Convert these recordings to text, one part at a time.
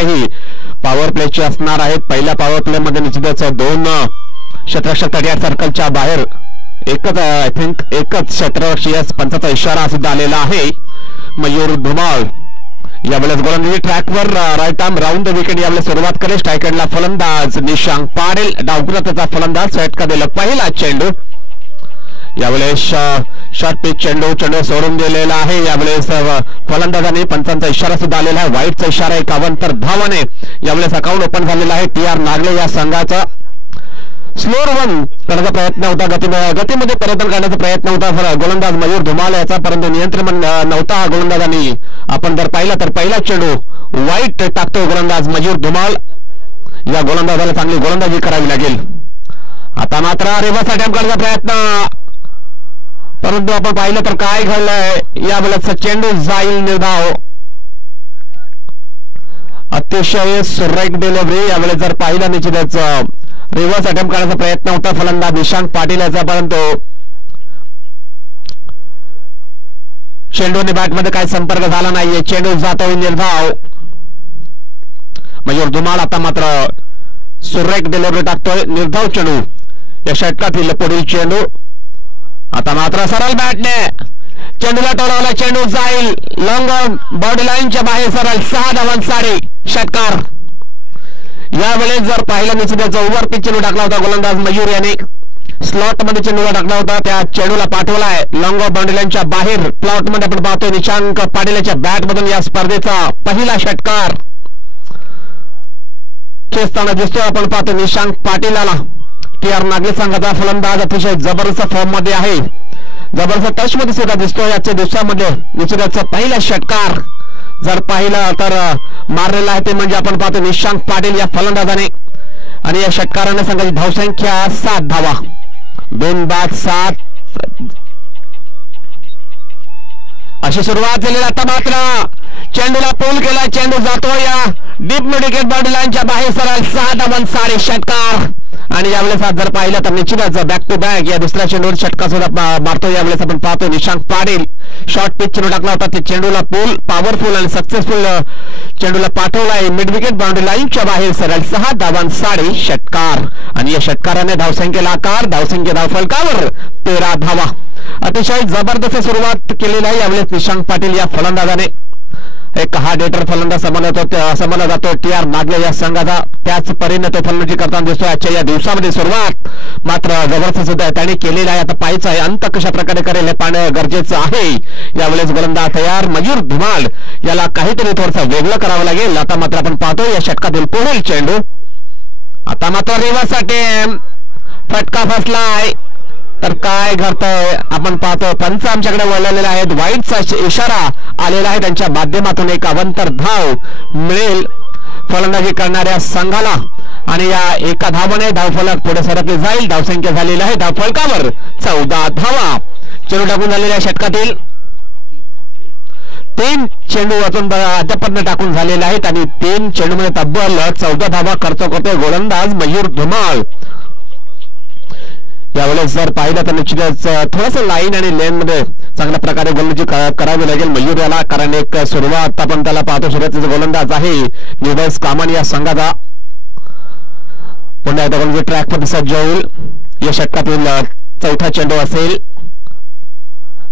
ही power प्लेची असणार आहेत. पहिल्या पॉवर प्ले मध्ये निश्चितच 2 क्षेत्ररक्षक तटीय सर्कलच्या बाहेर एकच आय थिंक एकच क्षेत्ररक्षक पंचाचा इशारा सुद्धा आलेला आहे. मयूर धुमाळ यावेळेस गोलंदाजी ट्रॅकवर right arm round the wicket यावेळेस सुरुवात करेल. स्ट्राईक एंडला फलंदाज निशांक पाटील, डावखुराचा फलंदाज षटका दिला पहिला चेंडू. यावेळेस शॉर्ट पिच चेंडू सोडून दिलेला आहे. यावेळेस फलंदाजाने पंचांचा इशारा सुद्धा आलेला आहे. वाईटचा इशारा 51 धावाने यावेळेस अकाउंट ओपन झालेला आहे. TR नागले या संघाचा स्लो रन करण्याचा प्रयत्न होता, गतीमध्ये परिवर्तन करण्याचा प्रयत्न होता गोलंदाज मयूर धुमाळ याचा, परंतु नियंत्रण नव्हता गोलंदाजांनी. आपण जर पाहिलं तर पहिला चेंडू वाईट टाकतो गोलंदाज मयूर धुमाळ. या गोलंदाजाला चांगली गोलंदाजी करावी लागेल. आता मात्र रिव्हर्स अटॅम्प्ट करण्याचा प्रयत्न, परंतु आपण पाहिलं तर काय घडलंय. यावेळेस चेंडू जाईल निर्धाव. अतिशय सुरेख डिलिव्हरी. यावेळेस जर पाहिलं निश्चितच रिव्हर्स अटेम्प्ट करण्याचा प्रयत्न होता फलंदाज निशांक पाटील याचा, परंतु चेंडूने बॅटमध्ये काही संपर्क झाला नाहीये. चेंडू जातोय निर्धाव. मयूर धुमाळ आता मात्र सुरेख डिलिव्हरी टाकतोय निर्धाव चेंडू. या षटकातील पुढील चेंडू आता मात्र सरळ बॅटने चेंडूला टोलवला. चेंडू जाईल लॉंग बॉडी लाईनच्या बाहेर सरळ 6 धावांसाठी षटकार. यावेळेस जर पाहिलं निश्चितच ओव्हर पिच चेंडू टाकला होता गोलंदाज मयूर याने. स्लॉट मध्ये चेंडूला टाकला होता, त्या चेंडूला पाठवलाय लॉंग बाउंड्री लाईनच्या बाहेर. प्लॉट मध्ये आपण पाहतोय निशांक पाटील याच्या बॅट मधून या स्पर्धेचा पहिला षटकार खेचताना दिसतोय. आपण पाहतो निशांक पाटीलला. TR नागले संघाचा फलंदाज अतिशय जबरदस्त फॉर्म मध्ये आहे, जबरदस्त टच मध्ये सुद्धा दिसतोय. आजच्या दिवसामध्ये निश्चितच पहिला षटकार जर पाहिलं तर मारलेला आहे ते म्हणजे आपण पाहतो निशांक पाटील या फलंदाजाने. आणि या षटकाराने संघाची धावसंख्या 7 धावा. 2 बाद 7 अशी सुरुवात झालेली. आता मात्र चेंडूला पोल केला. चेंडू जातो या डीप मिड विकेट बॉडी लाईनच्या बाहेर सरळ 6 धावांसाठी षटकार. आणि यावेळेस जर पाहिलं तर निश्चितच बॅक टू बॅक या दुसऱ्या चेंडूवर षटका सुद्धा मारतो. यावेळेस आपण पाहतो निशांक पाटील शॉर्ट पिच चेंडू टाकला होता, ते चेंडूला पोल पॉवरफुल आणि सक्सेसफुल चेंडूला पाठवलाय मिड विकेट बाउंड्री लाईनच्या बाहेर सरळ 6 धावांसाठी षटकार. आणि या षटकाराने धावसंख्येला आकार, धावसंख्या धावफलकावर 13 धावा. अतिशय जबरदस्त सुरुवात केलेली आहे यावेळेस निशांक पाटील या फलंदाजाने. एक हार्ड हिटर फलंदाज समजला जातो TR नागले या संघाचा. त्याच परीने तो फलंदाजी करताना दिसतोय. आजच्या या दिवसामध्ये सुरुवात मात्र जबरदस्त सुद्धा त्याने केलेला आहे. आता पाहायचं आहे अंत कशा प्रकारे करेल हे पाहणं गरजेचं आहे. यावेळेस गोलंदाज तयार मयूर धुमाळ याला काहीतरी थोडंसं वेगळं करावं लागेल. आता मात्र आपण पाहतो या षटकातील पुढील चेंडू. आता मात्र रिव्हर्ससाठी फटका फसलाय. तर काय घडतंय आपण पाहतो. पंच आमच्याकडे वळलेले आहेत. वाईटचा इशारा आलेला आहे त्यांच्या माध्यमातून. 51 धाव मिळेल फलंदाजी करणाऱ्या संघाला. आणि या एका धावाने धावफलक पुढे सरकले जाईल. धावसंख्या झालेली आहे धावफलकावर 14 धावा. चेंडू टाकून झालेल्या षटकातील 3 चेंडू अजून अद्यापर्यंत टाकून झालेले आहेत. आणि 3 चेंडूमध्ये तब्बल 14 धावा खर्च करतोय गोलंदाज मयूर धुमाळ. यावेळेस जर पाहिलं तर निश्चितच थोडंसं लाईन आणि लेन मध्ये चांगल्या प्रकारे गोलंदाजी करावी लागेल मयूर याला. कारण एक सुरुवात आपण त्याला पाहतो. सुरुवातीचा गोलंदाज आहे निवस कामान या संघाचा. पुन्हा एकदा गोलंदाजी ट्रॅक मध्ये सज्ज होईल. या षटकातील 4था चेंडू असेल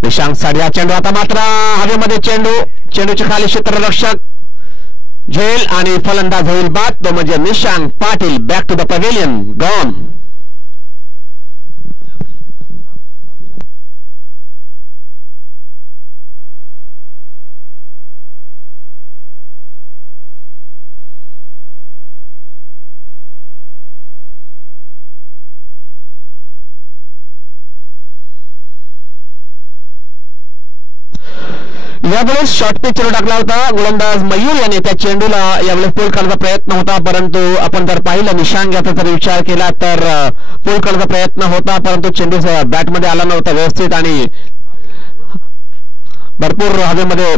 निशांक साठी. हा चेंडू आता मात्र हवेमध्ये चेंडूच्या खाली क्षेत्ररक्षक झेल आणि फलंदाज होईल बाद. तो म्हणजे Nishank Patil. Back to the pavilion gone. यावेळेस शॉर्ट पिच चेंडू टाकला होता गोलंदाज मयूर याने. त्या चेंडूला यावेळेस पोल करण्याचा प्रयत्न होता, परंतु आपण जर पाहिलं निशांक याचा जर विचार केला तर पोल करण्याचा प्रयत्न होता, परंतु चेंडू बॅटमध्ये आला नव्हता व्यवस्थित आणि भरपूर हवेमध्ये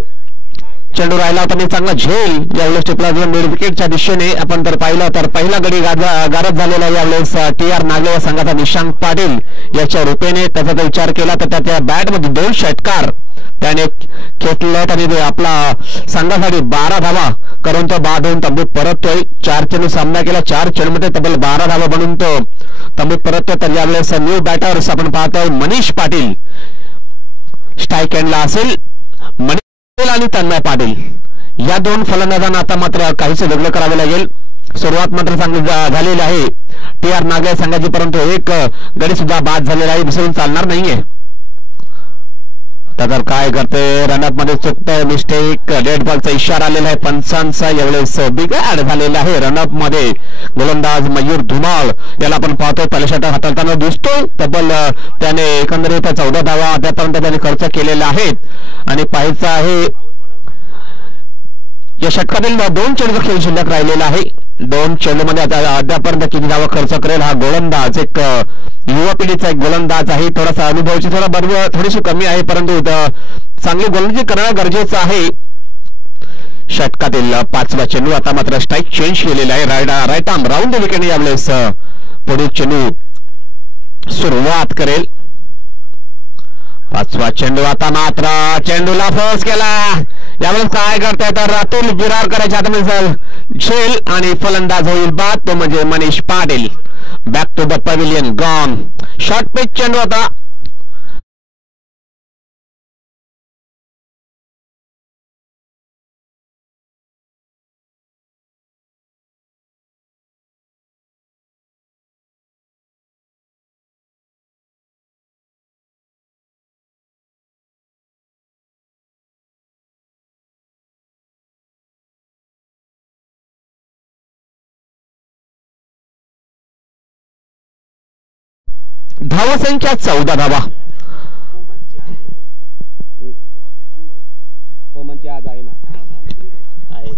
चेंडू राहिला होता आणि चांगला झेल यावेळेस टिपला मिड विकेटच्या दिशेने. आपण जर पाहिलं तर पहिला गडी गारद झालेला यावेळेस TR नागले या संघाचा निशांक पाटील याच्या रूपेने. त्याचा जर विचार केला तर त्याच्या बॅटमध्ये 2 षटकार त्याने खेचले आणि आपला संघासाठी 12 धावा करून तो बाद होऊन तंबूत परततोय. 4 चेंडू सामना केला, 4 चेंडूमध्ये तब्बल 12 धावा बनवून तो तंबूत परततोय. तर यावेळेस न्यू बॅटर्स आपण पाहतोय मनीष पाटील स्ट्राईक एंडला असेल. मनीष आणि तन्मय पाटील या दोन फलंदाजांना आता मात्र काहीच वेगळं करावे लागेल. सुरुवात मात्र चांगली झालेली आहे TR नागले संघाची, परंतु एक गडी सुद्धा बाद झालेला आहे, विसरून चालणार नाहीये. तर काय करते रनअप मध्ये चुकतोय, मिस्टेक, डेड बॉलचा इशारा आलेला आहे पंचांचा. यावेळेस बिघाड झालेला आहे रनअप मध्ये. गोलंदाज मयूर धुमाळ याला आपण पाहतोय पहिल्या षटक हाताळताना दिसतोय. तब्बल त्याने एकंदरीत 14 धावा आतापर्यंत त्याने खर्च केलेल्या आहेत आणि पाहायचं आहे या षटकातील 2 चेंडूचा खेळ शिल्लक राहिलेला आहे. 2 चेंडूमध्ये आता अद्यापर्यंत किती धावा खर्च करेल हा गोलंदाज. एक युवा पिढीचा एक गोलंदाज आहे, थोडासा अनुभवाची थोडीशी कमी आहे, परंतु चांगली गोलंदाजी करणं गरजेचं आहे. षटकातील 5वा चेंडू आता मात्र स्ट्राईक चेंज केलेला आहे. Right arm round the wicket यावेळेस पुढील चेंडू सुरुवात करेल. 5वा चेंडू आता मात्र चेंडूला फोर्स केला. यावेळेस काय करताय तर रातुल बिरारकरच्या हातामध्ये झेल आणि फलंदाज होईल बाद, तो म्हणजे Manish Patil. Back to the pavilion gone. Short pitch चेंडू होता. धावसंख्या 14 धावा. आज आहे ना आहे.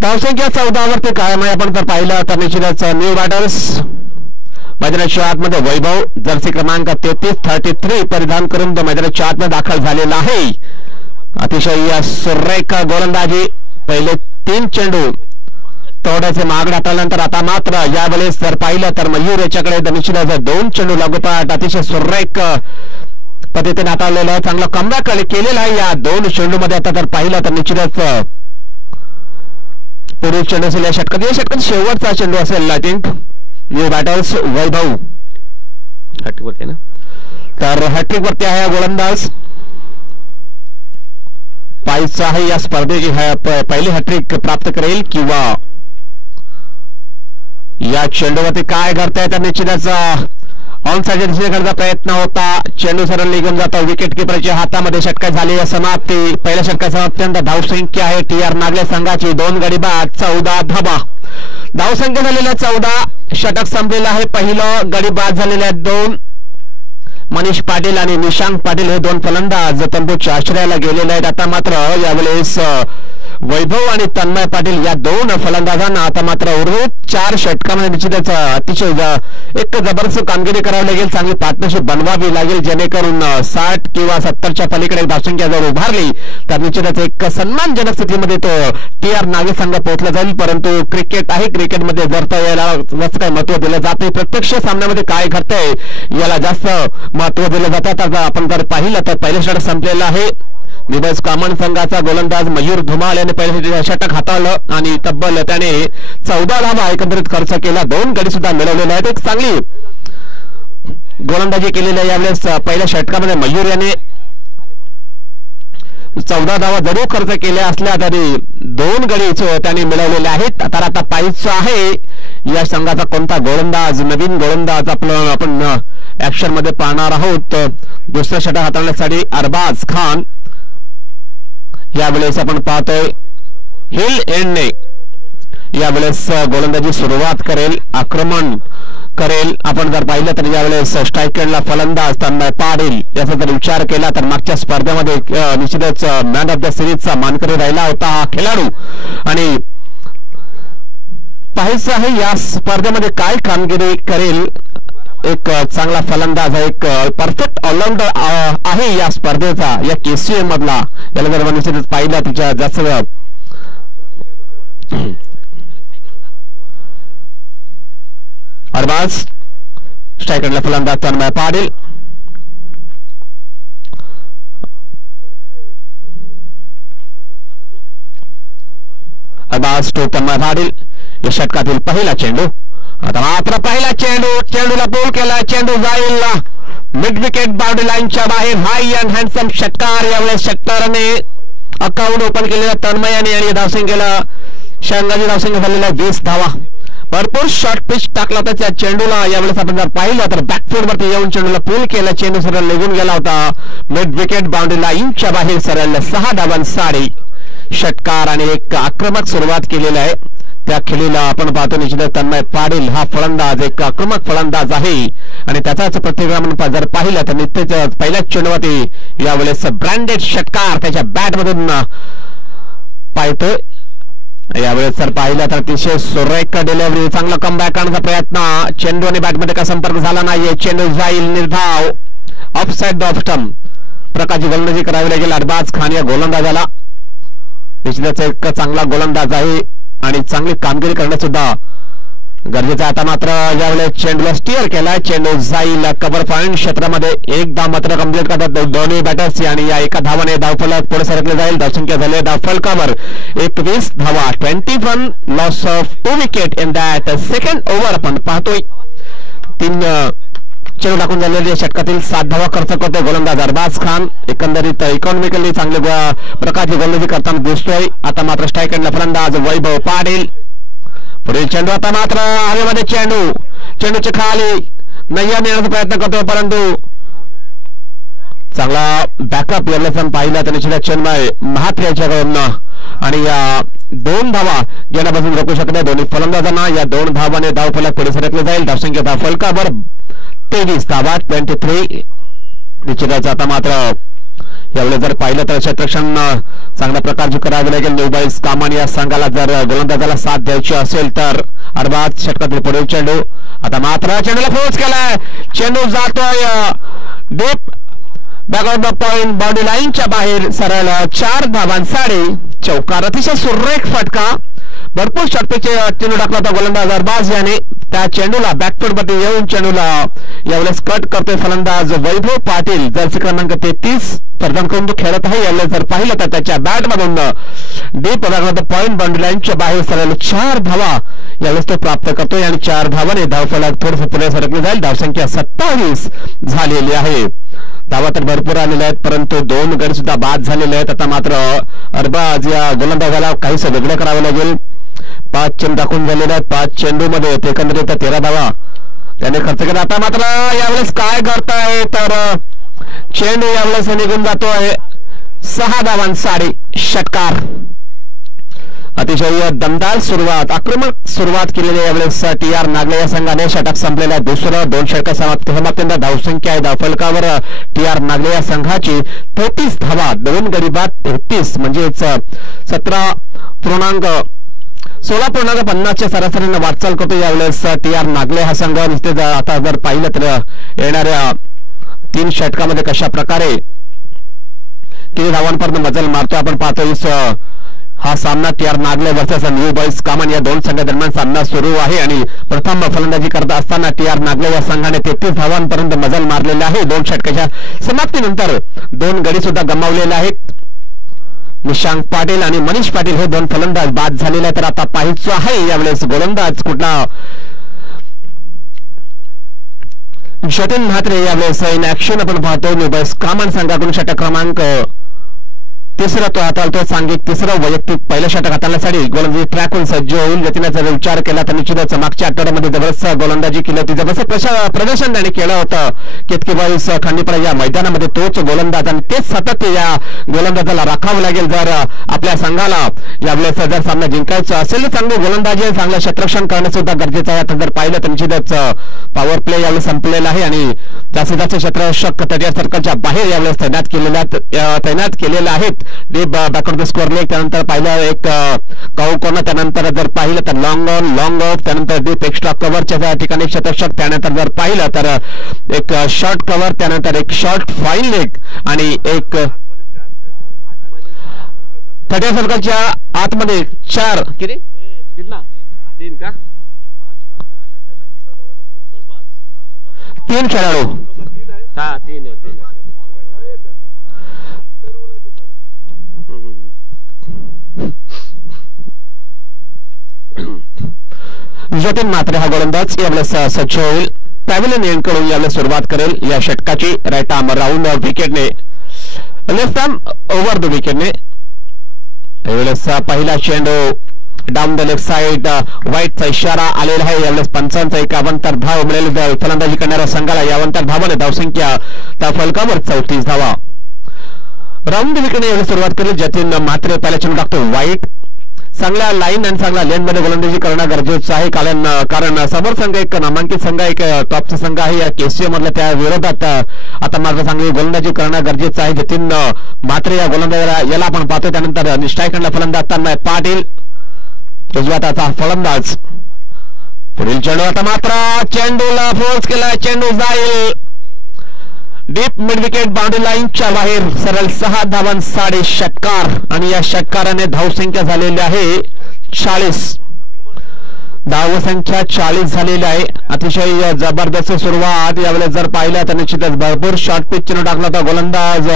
धावसंख्या 14 वरती कायम आहे. आपण तर पाहिलं तर निश्चितच न्यू बॅटर्स मैदानाच्या आतमध्ये वैभव जर्सी क्रमांक 33 परिधान करून तो मैदानाच्या आतमध्ये दाखल झालेला आहे. अतिशय सुरेख गोलंदाजी. पहिले 3 चेंडू थोडेसे मागणे हाताळल्यानंतर आता मात्र यावेळेस जर पाहिलं तर मयूर याच्याकडे निश्चितच 2 चेंडू लागोपाठ अतिशय सुरेख पद्धतीने हाताळलेलं आहे. चांगला कमबॅक केलेला आहे या 2 चेंडूमध्ये. आता जर पाहिलं तर निश्चितच पुढील चेंडू असेल या षटकात शेवटचा चेंडू असेल. I think new batters Vaibhav hattrick वरती ना, तर हॅट्रिक वरती आहे गोलंदाज. पाहिजे आहे या स्पर्धेची पहिली हॅट्रिक प्राप्त करेल किंवा या चेंडूवरती काय करताय तर निश्चितच ऑन साइड दिशेने करण्याचा प्रयत्न होता. चेंडू सरळ निघून जातो विकेट किपरच्या हातामध्ये. षटकार झाली समाप्ती. पहिल्या षटकाचा अत्यंत धावसंख्या आहे TR नागले संघाची 2 गडी बाद 14 धावा. धावसंख्या झालेल्या 14. षटक संपलेलं आहे. पहिलं गडी बाद झालेल्या 2 मनीष पाटील आणि निशांक पाटील हे 2 फलंदाज तंबूच्या आश्रयाला गेलेले आहेत. आता मात्र यावेळेस वैभव आणि तन्मय पाटील या 2 फलंदाजांना आता मात्र उर्वरित 4 षटकांमध्ये निश्चितच अतिशय एक जबरदस्त कामगिरी करावी लागेल. चांगली पार्टनरशिप बनवावी लागेल जेणेकरून 60 किंवा 70च्या पलीकडे धावसंख्या जर उभारली तर निश्चितच एक सन्मानजनक स्थितीमध्ये तो TR नागले संघ पोहोचला जाईल. परंतु क्रिकेट आहे, क्रिकेटमध्ये जर तर याला जास्त काही महत्व दिलं जात नाही. प्रत्यक्ष सामन्यामध्ये काय घडतंय याला जास्त महत्व दिलं जातं. आता आपण जर पाहिलं तर पहिलं षटक संपलेलं आहे. दिवस कामन संघाचा गोलंदाज मयूर धुमाळ याने पहिले षटक हाताळलं आणि तब्बल त्याने 14 धावा एकंदरीत खर्च केला. 2 गडी सुद्धा मिळवलेले आहेत. एक चांगली गोलंदाजी केलेली आहे यावेळेस. पहिल्या षटकामध्ये मयूर याने 14 धावा जरूर खर्च केल्या असल्या तरी 2 गडी त्यांनी मिळवलेले आहेत. आता पाहायचं आहे या संघाचा कोणता गोलंदाज, नवीन गोलंदाज आपण ऍक्शन मध्ये पाहणार आहोत. दुसऱ्या षटक हाताळण्यासाठी अरबाज खान यावेळेस आपण पाहतोय हिल एंडने यावेळेस गोलंदाजी सुरुवात करेल, आक्रमण करेल. आपण जर पाहिलं तर यावेळेस स्ट्राईक एंडला फलंदाज तन्मय पाटील याचा जर विचार केला तर मागच्या स्पर्धेमध्ये निश्चितच मॅन ऑफ द सिरीजचा मानकरी राहिला होता हा खेळाडू. आणि पाहायचं आहे या स्पर्धेमध्ये काय कामगिरी करेल. एक चांगला फलंदाज आहे, एक परफेक्ट ऑलराऊंडर आहे या स्पर्धेचा, या KCA मधला. याला जर निश्चितच पाहिलं तिच्या जास्त अरबाज स्ट्राईकरला फलंदाज तन्मय पाटील अरबाज टू तन्मय पाटील या षटकातील पहिला चेंडू. आता मात्र पहिला चेंडूला पूल केला. चेंडू जाईल मिड विकेट बाउंड्री लाईनच्या बाहेर. हाय अँड हँडसम षटकार. यावेळेस षटकाराने अकाउंट ओपन केलेला तन्मयाने आणि धावसंख्येला षटकाराची धावसंख्या झालेला 20 धावा. भरपूर शॉर्ट पिच टाकला होता त्या चेंडूला. यावेळेस आपण जर पाहिलं तर बॅकफूट वरती येऊन चेंडूला पूल केला. चेंडू सरळ निघून गेला होता मिड विकेट बाउंड्री लाईनच्या बाहेर. सरळ 6 धावांसाठी षटकार आणि एक आक्रमक सुरुवात केलेली आहे त्या खेळीला. आपण पाहतो निश्चित तन्मय पाटील हा फलंदाज एक आक्रमक फलंदाज आहे आणि त्याचाच प्रतिक्रिया जर पाहिलं तर निश्चित पहिल्याच चेंडूवरती यावेळेस ब्रँडेड षटकार त्याच्या बॅट मधून पाहतोय. यावेळेस जर पाहिलं तर अतिशय सुरेख डिलिव्हरी. चांगला कमबॅक करण्याचा प्रयत्न. चेंडू आणि बॅटमध्ये का संपर्क झाला नाहीये. चेंडू जाईल निर्धाव ऑफसाइड द ऑफ स्टंप. प्रकारची गोलंदाजी करावी लागेल अरबाज खान या गोलंदाजाला. निश्चितच एक चांगला गोलंदाज आहे आणि चांगली कामगिरी करण्यात सुद्धा गरजेचं. आता मात्र यावेळेस चेंडूला स्टिअर केलाय. चेंडू जाईल कव्हर पॉइंट क्षेत्रामध्ये. एक धाव मात्र कंप्लीट करतात दोन्ही बॅटर्स आणि या एका धावाने धावफलक पुढे सरकले जाईल. धावसंख्या झाली धावफलकावर 21 धावा. 21 loss of 2 wicket in that second over. आपण पाहतोय 3 चेंडू टाकून झालेले षटकातील 7 धावा खर्च करतोय गोलंदाज अरबाज खान. एकंदरीत इकॉनॉमिकली चांगल्या प्रकारची गोलंदाजी करताना दिसतोय. आता मात्र स्ट्राईक एंडला फलंदाज वैभव पाटील. पुढील चेंडू. आता मात्र हवेमध्ये चेंडूच्या खाली नय्या नेण्याचा प्रयत्न करतोय परंतु चांगला बॅकअप यावेळेस पाहिला तर निश्चित चेन्नई महात्रे यांच्याकडून आणि या 2 धावा घेण्यापासून रोखू शकत दोन्ही फलंदाजांना. या 2 धावाने धावफलक पुढे सरकले जाईल. धावसंख्या धावफलकावर 23 धावा 23. निश्चितच आता मात्र यावेळेस जर पाहिलं तर क्षेत्ररक्षण चांगल्या प्रकारची करावी लागेल. न्यू बॉईज कामान या संघाला जर गोलंदाजाला साथ द्यायची असेल तर. अरबाज षटकातील पुढील चेंडू. आता मात्र चेंडूला फोर्स केलाय. चेंडू जातोय deep back of the point boundary लाईनच्या बाहेर. सरळ 4 धावांसाठी चौकार. अतिशय सुरेख फटका. भरपूर षटकाचे चेंडू टाकला होता गोलंदाज अरबाज याने. त्या चेंडूला बॅकफूट मध्ये येऊन चेंडूला यावेळेस कट करतोय फलंदाज वैभव पाटील. जर्सी क्रमांक 33 प्रदान करून तो खेळत आहे. यावेळेस जर पाहिलं तर त्याच्या बॅट मधून डीप पॉइंट बाउंड्री लाईनच्या बाहेर सरळ 4 धावा यावेळेस तो प्राप्त करतोय आणि 4 धावाने धावफलक थोडंसं पुढे सरकले जाईल. धावसंख्या 27 झालेली आहे. धावा तर भरपूर आलेल्या आहेत परंतु 2 गडी सुद्धा बाद झालेले आहेत. आता मात्र अरबाज या गोलंदाजाला काहीच वेगळं करावं लागेल. 5 चेंडू टाकून झालेले आहेत. 5 चेंडूमध्ये एकंदरीत 13 धावा त्याने खर्च केला. आता मात्र यावेळेस काय करताय तर चेंडू यावेळेस निघून जातोय 6 धावांसाठी षटकार. अतिशय दमदार सुरुवात आक्रमक सुरुवात केलेली यावेळेस TR नागले या संघाने. षटक संपलेला आहे. दुसरं 2 षटक समाप्तीनंतर धावसंख्या आहे धावफलकावर TR नागले या संघाची 33 धावा. 2 गडी बाद 33 म्हणजेच 16.50 च्या सरासरीने वाटचाल करतो यावेळेस TR नागले हा संघ. नुसते आता जर पाहिलं तर येणाऱ्या 3 षटकामध्ये कशा प्रकारे किती धावांपर्यंत मजल मारतो आपण पाहतोय. हा सामना TR Nagle versus new boys कामान या 2 संघादरम्यान सामना सुरू आहे आणि प्रथम फलंदाजी करत असताना TR नागले या संघाने 33 धावांपर्यंत मजल मारलेले आहे. 2 षटकाच्या समाप्तीनंतर 2 गडी सुद्धा गमावलेले आहेत. निशांक पाटील आणि मनीष पाटील हे 2 फलंदाज बाद झालेले आहेत. तर आता पाहायचं आहे यावेळेस गोलंदाज कुठला. जतीन म्हात्रे यावेळेस इन ऍक्शन आपण पाहतो. न्यू बॉईज कामान संघाकडून षटक क्रमांक 3 तो हाताळतो. सांघिक 3रं वैयक्तिक पहिलं षटक हाताळण्यासाठी गोलंदाजी ट्रॅकहून सज्ज होईल. जतीनचा विचार केला तर निश्चितच मागच्या आठवड्यामध्ये जबरदस्त गोलंदाजी केली होती. जबरदस्त प्रदर्शन त्याने केलं होतं. केतकी बॉईज खंडीपडा या मैदानामध्ये तोच गोलंदाज आणि तेच सातत्य या गोलंदाजाला राखावं लागेल जर आपल्या संघाला यावेळेस जर सामना जिंकायचा असेल. चांगले गोलंदाजी चांगलं क्षेत्ररक्षण करणं सुद्धा गरजेचं आहे. आता जर पाहिलं तर निश्चितच पॉवर प्ले यावेळेस संपलेला आहे आणि जास्तीत जास्त क्षेत्ररक्षक तटीय सर्कलच्या बाहेर यावेळेस तैनात केलेले आहेत. Deep backward the score leg. त्यानंतर पाहिलं एक काऊ कॉर्नर. त्यानंतर जर पाहिलं तर लॉंग ऑन लॉंग ऑफ. त्यानंतर डीप एक्स्ट्रा कव्हरच्या ठिकाणी क्षेत्ररक्षक. त्यानंतर जर पाहिलं तर एक शॉर्ट कव्हर. त्यानंतर एक शॉर्ट फाईन लेग आणि एक तटीय सर्कलच्या आतमध्ये 4 किती 3 का 3 खेळाडू. हा 3 जतीन म्हात्रे हा गोलंदाज यावेळेस सज्ज होईल. पॅव्हिलियन एंडकडून यावेळेस सुरुवात करेल या षटकाची. राईट आर्म राऊंड विकेटने, लेफ्ट आर्म ओव्हर द विकेटने. यावेळेस पहिला चेंडू डाऊन द लेफ्ट साइड, वाईटचा इशारा आलेला आहे. यावेळेस पंचांचा 51 धाव मिळेल फलंदाजी करणाऱ्या संघाला. 51 धावाने धावसंख्या त्या फलकावर 34 धावा. राऊंड द विकेटने यावेळेस सुरुवात करेल जतीन म्हात्रे. पहिला चेंडू टाकतो वाईट. चांगल्या लाईन आणि चांगल्या लेन मध्ये गोलंदाजी करणं गरजेचं आहे, कारण समोर संघ एक नामांकित संघ, एक टॉपचा संघ आहे या केसीए मधल्या. त्या विरोधात आता मात्र चांगली गोलंदाजी करणं गरजेचं आहे. जतीन म्हात्रे या गोलंदाजाला याला आपण पाहतो. त्यानंतर स्ट्रायकरला फलंदाज तन्मय पाटील, उजव्याचा फलंदाज. पुढील चेंडू आता मात्र चेंडूला फोर्स केला. चेंडू जाईल डीप मिड विकेट बाउंड्री लाईनच्या बाहेर. सरळ 6 धावांसाठी षटकार आणि या षटकाराने धावसंख्या झालेली आहे 40. धावसंख्या 40 झालेली आहे. अतिशय जबरदस्त सुरुवात यावेळेस जर पाहिलं तर निश्चितच भरपूर शॉर्ट पिच चेंडू टाकला होता गोलंदाज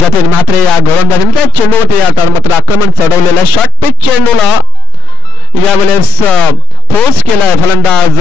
जतीन म्हात्रे या गोलंदाजाने त्या चेंडूवरती मात्र आक्रमण चढवलेलं. शॉर्ट पिच चेंडूला यावेळेस फोर्स केलाय फलंदाज.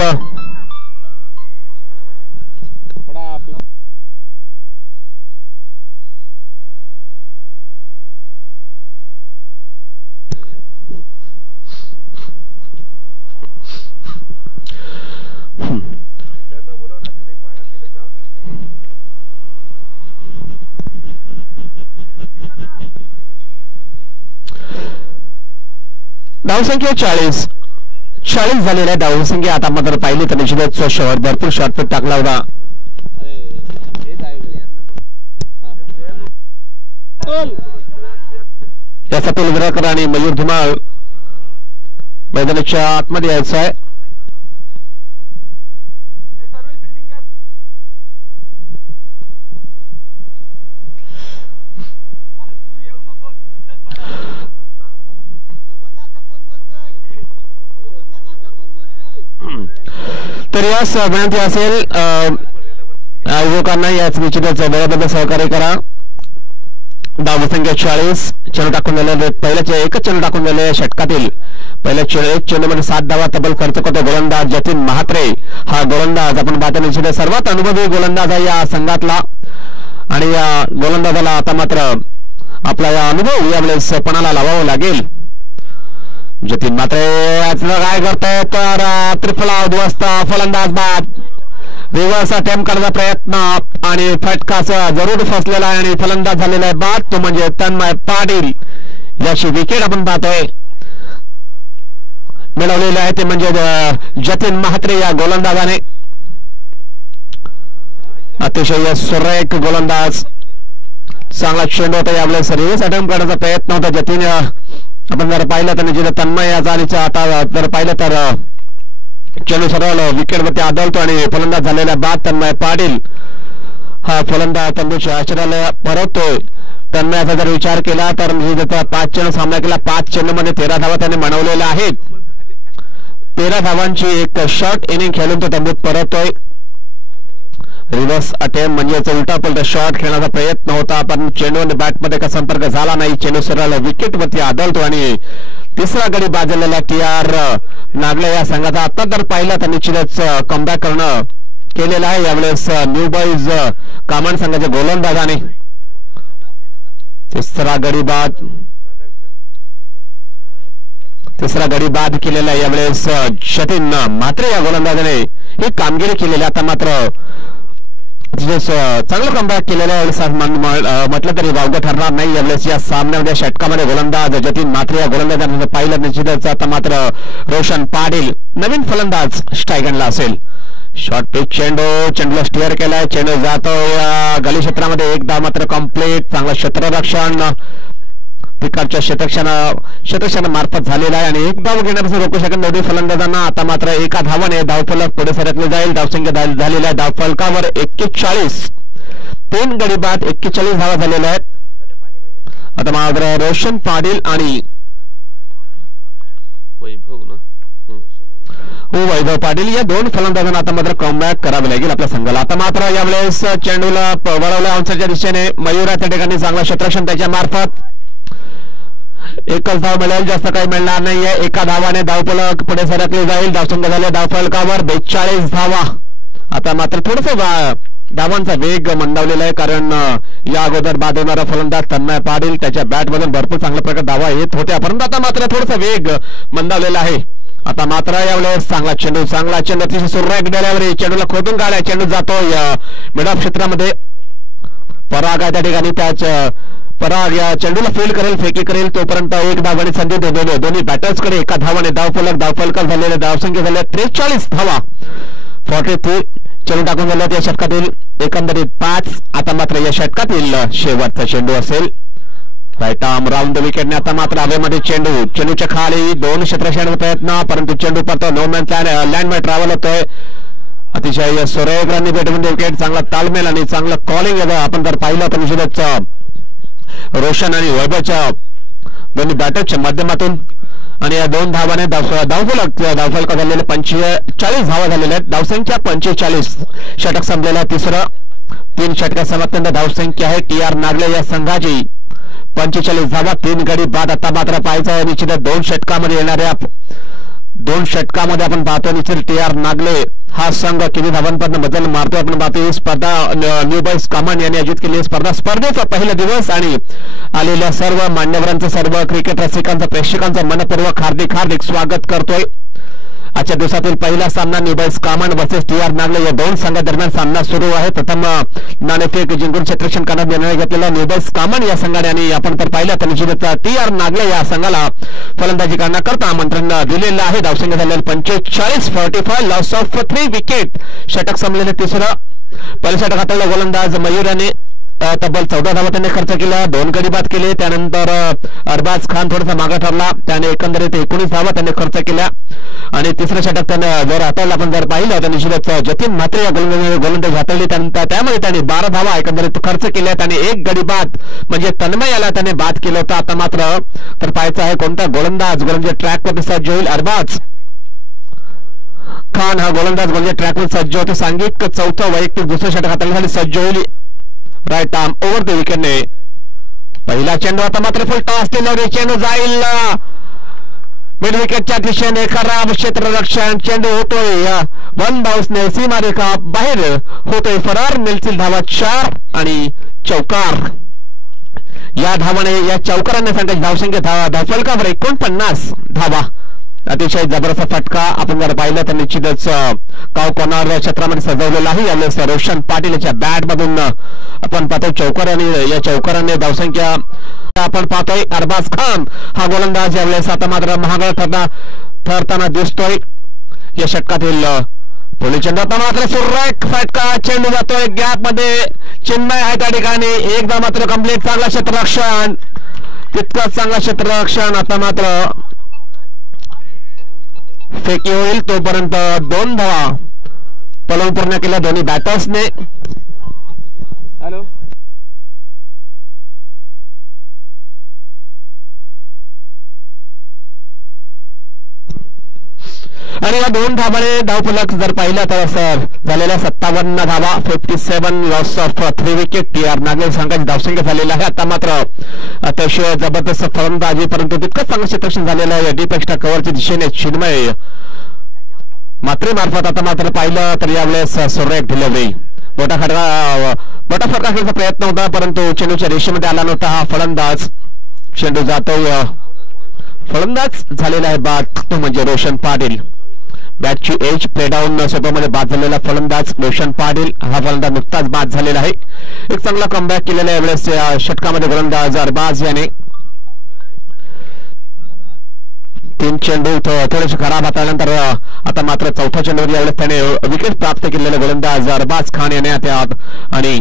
धावसंख्या 40 झालेल्या धावसंख्या. आता मात्र पाहिली तर निश्चितच शॉट भरपूर शॉर्टपिट टाकला होता. याचा तोल विराकर आणि मयूर धुमाळ मैदानाच्या आतमध्ये यायचं आहे. तर यास विनंती असेल युवकांना याच निश्चितच बरोबर सहकार्य करा. धावसंख्या 40. चेंडू टाकून दिले. पहिल्याचे एकच चेंडू टाकून दिले षटकातील. पहिल्या एक चेंडूमध्ये 7 धावा तब्बल खर्च करतो गोलंदाज जतीन म्हात्रे. हा गोलंदाज आपण पाहतो निश्चित सर्वात अनुभवी गोलंदाज आहे या संघातला आणि या गोलंदाजाला आता मात्र आपला या अनुभव यावेळेस पणाला लावावा लागेल. जतीन म्हात्रे काय करतोय तर त्रिफला उद्ध्वस्त फलंदाज बाद. रिव्हर्स अटेम्प्ट करण्याचा प्रयत्न आणि फटका जरूर फसलेला आहे आणि फलंदाज झालेला आहे बाद. तो म्हणजे तन्मय पाटील. याची विकेट आपण पाहतोय मिळवलेले आहे ते म्हणजे जतीन म्हात्रे या गोलंदाजाने. अतिशय सुरेख गोलंदाज. चांगला चेंडू होता यावेळेस. रिव्हर्स अटेम्प्ट करण्याचा प्रयत्न होता जतीन. आपण जर पाहिलं तर जिथे तन्मय याचा आणि आता जर पाहिलं तर चेंडू सरळ विकेटवरती आदळतो आणि फलंदाज झालेला बाद. तन्मय पाटील हा फलंदाज तंबूच्या आश्चर्याला परततोय. तन्मयाचा जर विचार केला तर 5 चेंडू सामना केला. 5 चेंडूमध्ये 13 धावा त्याने बनवलेल्या आहेत. 13 धावांची एक शॉर्ट इनिंग खेळून तो तंबूत परततोय. रिव्हर्स अटेम्प्ट म्हणजे उलटा पलटा शॉट खेळण्याचा प्रयत्न होता पण चेंडू आणि बॅटमध्ये काही संपर्क झाला नाही. चेंडू सरळ विकेटवरती आदळतो आणि तिसरा गडी बाजलेला TR नागले या संघाचा. आता जर पाहिलं तर निश्चितच कमबॅक करणं केलेलं आहे यावेळेस न्यू बॉईज कामन संघाच्या गोलंदाजाने. तिसरा गडी बाद केलेला यावेळेस जतीन म्हात्रे या गोलंदाजाने ही कामगिरी केलेली. आता मात्र चांगलं कमबॅक केलेलं आहे म्हटलं तरी वावगं ठरणार नाही यावेळेस या सामन्यामध्ये. षटकामध्ये गोलंदाज जतीन म्हात्रे या गोलंदाजाने पाहिलं निश्चितच. आता मात्र रोशन पाटील नवीन फलंदाज स्ट्रायकरला असेल. शॉर्ट पिच चेंडूला स्टिअर केलाय. चेंडू जातो या गली क्षेत्रामध्ये. एकदा मात्र कम्प्लीट. चांगलं क्षेत्ररक्षण तिकडच्या शतक्षण मार्फत झालेला आहे आणि एक धाव घेण्यापासून रोखू शकत नव्हती फलंदाजांना. आता मात्र एका धावाने धावफलक पुढे सरकले जाईल. धावसंख्या झालेल्या आहे धावफलकावर 41. 3 गडी बाद 41 धावा झालेल्या आहेत. आता मात्र रोशन वैभव पाटील या दोन फलंदाजांना आता मात्र कमबॅक करावे लागेल आपल्या संघाला. आता मात्र यावेळेस चेंडूला वळवल्या अंशाच्या दिशेने मयूर त्या ठिकाणी चांगला क्षेत्ररक्षण त्याच्या मार्फत एकच धाव मिळेल, जास्त काही मिळणार नाहीये. एका धावाने धावफलक पुढे सरकले जाईल. धावसंख्या झाल्या धावफलकावर 42 धावा. आता मात्र थोडस धावांचा वेग मंदावलेला आहे, कारण या अगोदर बाद होणारा फलंदाज तन्मय पाटील त्याच्या बॅट मधून भरपूर चांगल्या प्रकारे धावा येत होत्या, परंतु आता मात्र थोडासा वेग मंदावलेला आहे. आता मात्र यावेळेस चांगला चेंडू अतिशय सुरेख गेल्यावर चेंडूला खोदून काढाय. चेंडू जातो मिड ऑफ क्षेत्रामध्ये. पराग आहे त्या ठिकाणी. त्याच पराग या चेंडूला फील्ड करेल, फेकी करेल, तोपर्यंत एक धावाने संधी दोन्ही बॅटर्सकडे एका धावाने धावफलक झालेले धावसंख्या झाल्या 43 धावा. 43 चेंडू टाकून झाल्यात या षटकातील एकंदरीत 5. आता मात्र या षटकातील शेवटचा चेंडू असेल. राईट आर्म राऊंड द विकेटने आता मात्र हवेमध्ये चेंडूच्या खाली 2 क्षेत्ररक्षण प्रयत्न, परंतु चेंडू पडतो नो मॅन लँडमध्ये ट्रॅव्हल होतोय. अतिशय सुरेख रननी भेटमध्ये विकेट. चांगला तालमेल आणि चांगलं कॉलिंग आपण जर पाहिलं तर निश्चितच रोशन आणि वैभवच्या दोन्ही बॅटर्सच्या माध्यमातून आणि या 2 धावाने धावफलक झालेले 45 धावा झालेल्या आहेत. धावसंख्या 45. षटक संपलेला तिसरं. 3 षटका समाप्त धावसंख्या आहे TR नागले या संघाची 45 धावा, 3 गडी बाद. आता मात्र पाहायचं निश्चित 2 षटकामध्ये येणाऱ्या 2 षटकामध्ये आपण पाहतो निश्चित TR नागले हा संघ किती धावांपर्यंत बदल मारतो. आपण पाहतो ही स्पर्धा न्यू बॉईज कमांड यांनी आयोजित केली स्पर्धा. स्पर्धेचा पहिला दिवस आणि आलेल्या सर्व मान्यवरांचं, सर्व क्रिकेट रसिकांचं, प्रेक्षकांचं मनपूर्वक हार्दिक स्वागत करतोय. आजच्या दिवसातील पहिला सामना new boys command versus TR Nagle या 2 संघादरम्यान सामना सुरू आहे. प्रथम नाणेफेक जिंकून क्षेत्ररक्षण करण्यात निर्णय घेतलेला न्यू बॉईज कमांड या संघाने आणि आपण तर पाहिलं तर निश्चितच TR नागले या संघाला फलंदाजी करण्याकरता आमंत्रण दिलेलं आहे. धावसंख्या झालेली 45. 45 लॉस ऑफ 3 विकेट. षटक संपलेले तिसरं. पहिल्या षटकातला गोलंदाज मयूराने तब्बल 14 धावा त्याने खर्च केला, 2 गडी बाद केले. त्यानंतर अरबाज खान थोडासा मागा ठरला, त्याने एकंदरीत 19 धावा त्याने खर्च केल्या. आणि तिसरं षटक त्याने जर हाताळलं आपण जर पाहिलं तर निश्चितच जतीन म्हात्रे या गोलंदाज हाताळली. त्यानंतर त्यामध्ये त्याने 12 धावा एकंदरीत खर्च केल्या. त्याने 1 गडी बाद म्हणजे तन्मय याला त्याने बाद केलं होतं. आता मात्र तर पाहायचं आहे कोणता गोलंदाज ट्रॅकवर सज्ज होईल. अरबाज खान हा गोलंदाज ट्रॅकवर सज्ज होतो. सांघिक चौथं वैयक्तिक दुसरं षटक हाताळण्यासाठी सज्ज होईल. राईट आर्म ओव्हर द विकेटने पहिला चेंडू. आता मात्र फुल टॉस केल्यावर चेंडू जाईल मिड विकेटच्या दिशेने. खराब क्षेत्ररक्षण. चेंडू होतोय 1 धावसने सीमारेखा बाहेर होतोय फरार. मिळतील धावा 4 आणि चौकार. या धावाने या चौकाराने सांगायची धावसंख्या धावफलकावर 49 धावा. अतिशय जबरदस्त फटका आपण जर पाहिलं तर निश्चितच काव कॉर्नर क्षेत्रामध्ये सजवलेला आहे. यावेळेस रोशन पाटील याच्या बॅट मधून आपण पाहतोय चौकार आणि या चौकाराने धावसंख्या आपण पाहतोय. अरबाज खान हा गोलंदाज यावेळेस आता मात्र महागडा ठरताना दिसतोय या षटकातील पुढील चेंडू. आता मात्र सुरेख फटका. चेंडू जातोय गॅप मध्ये. चिन्मय आहे त्या ठिकाणी. एकदा मात्र कंप्लीट. चांगला क्षेत्ररक्षण, तितकंच चांगला क्षेत्ररक्षण. आता मात्र फेकी होईल तोपर्यंत 2 धावा पलंग पूर्ण केल्या दोन्ही बॅटर्सने. हॅलो आणि या 2 धावाने धावफलक जर पाहिलं तर सर झालेल्या 57 धावा. 57 loss of 3 wicket. TR Nagle संघाची धावसंख्या झालेला आहे. आता मात्र अतिशय जबरदस्त फलंदाजी, परंतु तितकंच चांगलं क्षेत्ररक्षण झालेलं आहे डीप एक्स्ट्रा कव्हरच्या दिशेने चिन्मय मात्रे मार्फत. आता मात्र पाहिलं तर यावेळेस सुरेख डिलिव्हरी. मोठा फटका खेळण्याचा प्रयत्न होता, परंतु चेंडूच्या रेषेमध्ये आला नव्हता हा फलंदाज. चेंडू जातोय. फलंदाज झालेला आहे बाद, तो म्हणजे रोशन पाटील. बॅटची एज प्ले डाऊन स्वतःमध्ये बाद झालेला फलंदाज रोशन पाटील हा फलंदाज नुकताच बाद झालेला आहे. एक चांगला कमबॅक केलेला आहे यावेळेस षटकामध्ये गोलंदाज अरबाज याने. 3 चेंडू थोडेसे खराब हाताळल्यानंतर आता मात्र चौथा चेंडूवर यावेळेस त्याने विकेट प्राप्त केलेले गोलंदाज अरबाज खान याने त्यात आणि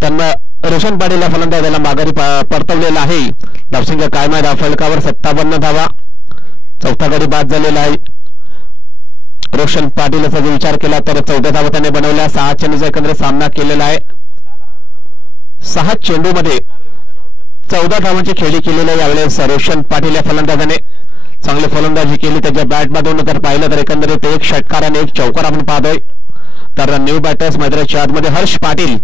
त्यांना रोशन पाटील या फलंदाजाला माघारी परतवलेला आहे. धावसंख्या कायम आहे धावफलकावर 57 धावा. चौथा गडी बाद झालेला आहे. रोशन पाटील असा जर विचार केला तर 14 धावा त्याने बनवल्या. 6 चेंडूचा एकंदरीत सामना केलेला आहे. 6 चेंडू मध्ये 14 धावांची खेळी केलेली आहे यावेळेस रोशन पाटील या फलंदाजाने. चांगली फलंदाजी केली त्याच्या बॅट मधून जर पाहिलं तर एकंदरीत एक षटकार आणि एक चौकार आपण पाहतोय. तर न्यू बॅटर्स मैदानाच्या आतमध्ये हर्ष पाटील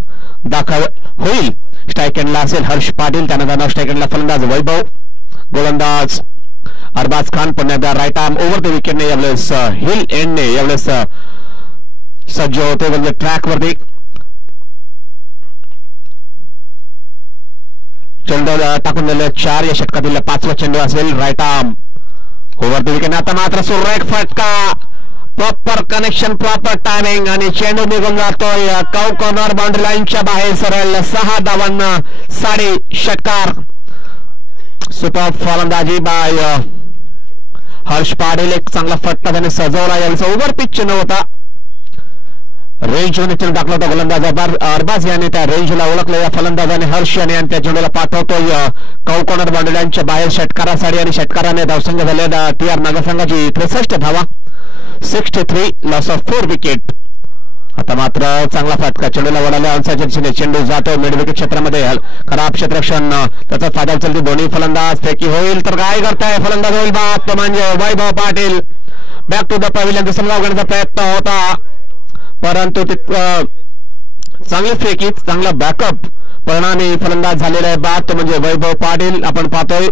दाखल होईल. स्ट्राईक एंडला असेल हर्ष पाटील, त्यानं जाणार स्ट्राईक एंडला फलंदाज वैभव, गोलंदाज अरबाज खान पुन्हा राईट आर्म ओव्हर द विकेटने यावेळेस हिल एंडने यावेळेस सज्ज होते म्हणजे ट्रॅक वरती. चेंडू टाकून दिले 4 या षटकातील 5वा चेंडू असेल right arm over the wicket. आता मात्र सुरेख फटका, प्रॉपर कनेक्शन, प्रॉपर टायमिंग आणि चेंडू निघून जातोय कौ कॉर्नर बाउंड्री लाईनच्या बाहेर सरळ 6 धावांना 6.5 षटकार. सुपर फलंदाजी बाय हर्ष पाटील. एक चांगला फटका त्याने सजवला. यावेळेस ओव्हर पिच चेंडू होता, रेंज मध्ये चेंडू टाकला होता गोलंदाज अरबाज याने. त्या रेंजला ओळखलं या फलंदाजाने हर्ष याने आणि त्या चेंडूला पाठवतोय कौ कॉर्नर बाउंड्री लाईनच्या बाहेर षटकारासाठी आणि षटकाराने धावसंख्या झाल्या TR नगरसंघाची 63 धावा, 63 लॉस ऑफ 4 विकेट. आता मात्र चांगला फटका चेंडूला वळाल्या ऑनसाईडच्या दिशेने चेंडू जातो मिड विकेट क्षेत्रामध्ये. खराब क्षेत्ररक्षण त्याचा फायदा उचलते दोन्ही फलंदाज. फेकी होईल तर काय करताय फलंदाज होईल बाद तो म्हणजे Vaibhav Patil. Back to the pavilion दुसरा घेण्याचा प्रयत्न होता परंतु चांगली फेकी, चांगला बॅकअप परिणामी फलंदाज झालेला आहे बाद तो म्हणजे वैभव पाटील. आपण पाहतोय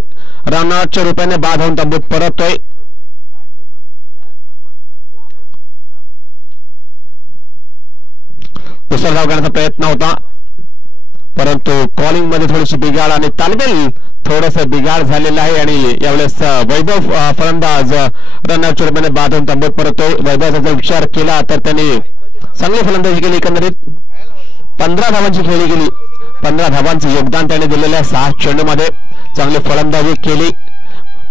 रनआउटच्या रूपाने बाद होऊन तंबूत परततोय. दुसरा धाव घेण्याचा प्रयत्न होता परंतु कॉलिंग मध्ये थोडीशी बिघाड आणि तालमेल थोडस बिघाड झालेला आहे आणि यावेळेस वैभव फलंदाज रनआउटच्या रूपाने बाद होऊन तंबूत परततोय. वैभवचा जर विचार केला तर त्यांनी चांगली फलंदाजी केली. एकंदरीत 15 धावांची खेळी गेली, 15 धावांचं योगदान त्याने दिलेलं आहे 6 चेंडूमध्ये. चांगली फलंदाजी केली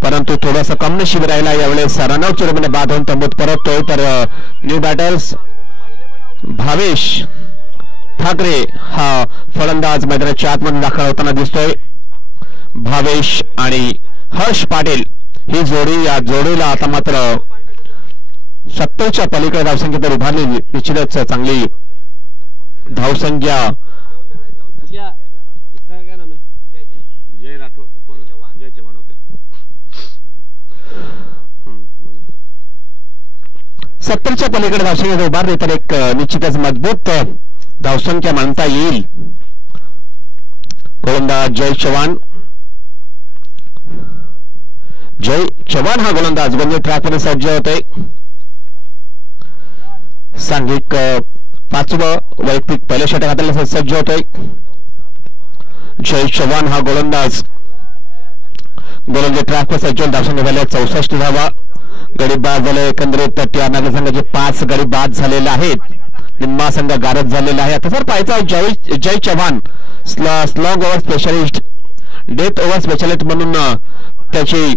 परंतु थोडंसं कम नशीब राहिला. यावेळेस रनआउटच्या रूपाने बाद होऊन तंबूत परततोय. तर न्यू बॅटर्स भावेश ठाकरे हा फलंदाज मैदानाच्या आतमध्ये दाखल होताना दिसतोय. भावेश आणि हर्ष पाटील ही जोडी, या जोडीला आता मात्र 70च्या पलीकडे धावसंख्या तर उभारली. निश्चितच चांगली धावसंख्या. सत्तरच्या पलीकडे धावसंख्या उभारली तर एक निश्चितच मजबूत धावसंख्या मानता येईल. गोलंदाज जय चव्हाण हा गोलंदाज म्हणजे ट्रॅकमध्ये सज्ज होते. सांघिक 5वं वैयक्तिक पहिल्या षटक हाताला सज्ज होतोय. जय चव्हाण हा गोलंदाज ट्रॅकवर सज्ज होऊन धावसंख्या झाल्या 64 धावा. गडी बाद झाले. एकंदरीत TR नगर संघाचे 5 गडी बाद झालेले आहेत. निम्मा संघ गारद झालेला आहे. आता जर पाहायचं Jay Chavan slog over specialist, death over specialist म्हणून त्याची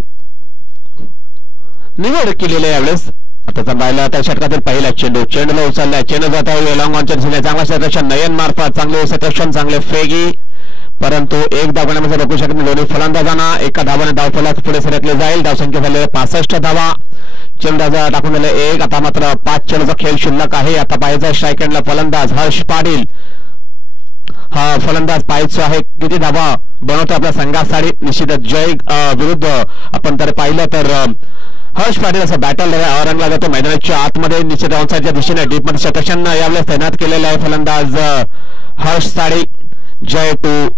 निवड केलेली आहे यावेळेस. आता राहिला त्या षटकातील पहिला चेंडूला उचललाय. चेंडू जात आहे लॉंग ऑनच्या दिशेने. चांगला क्षेत्ररक्षण नयन मार्फत, चांगले क्षेत्ररक्षण, चांगले फेगी परंतु एक धाव घेण्यामध्ये रोखू शकत नाही दोन्ही फलंदाजांना. एका धावाने धावफलक पुढे सरकले जाईल. धावसंख्या झालेल्या 65 धावा. चेंडूचा टाकून दिले 1. आता मात्र 5 चेंडूचा खेळ शिल्लक आहे. आता पाहायचा स्ट्राईक एंडला फलंदाज हर्ष पाटील हा फलंदाज पाहायचो आहे किती धावा बनवतो आपल्या संघासाठी. निश्चितच जय विरुद्ध आपण तर पाहिलं तर हर्ष पाटील असा बॅटर रंगला जातो मैदानाच्या आतमध्ये. निश्चित ऑनसाईडच्या दिशेने डीप मध्ये क्षेत्ररक्षण यावेळेस तैनात केलेलं आहे फलंदाज हर्ष साडी. जय टू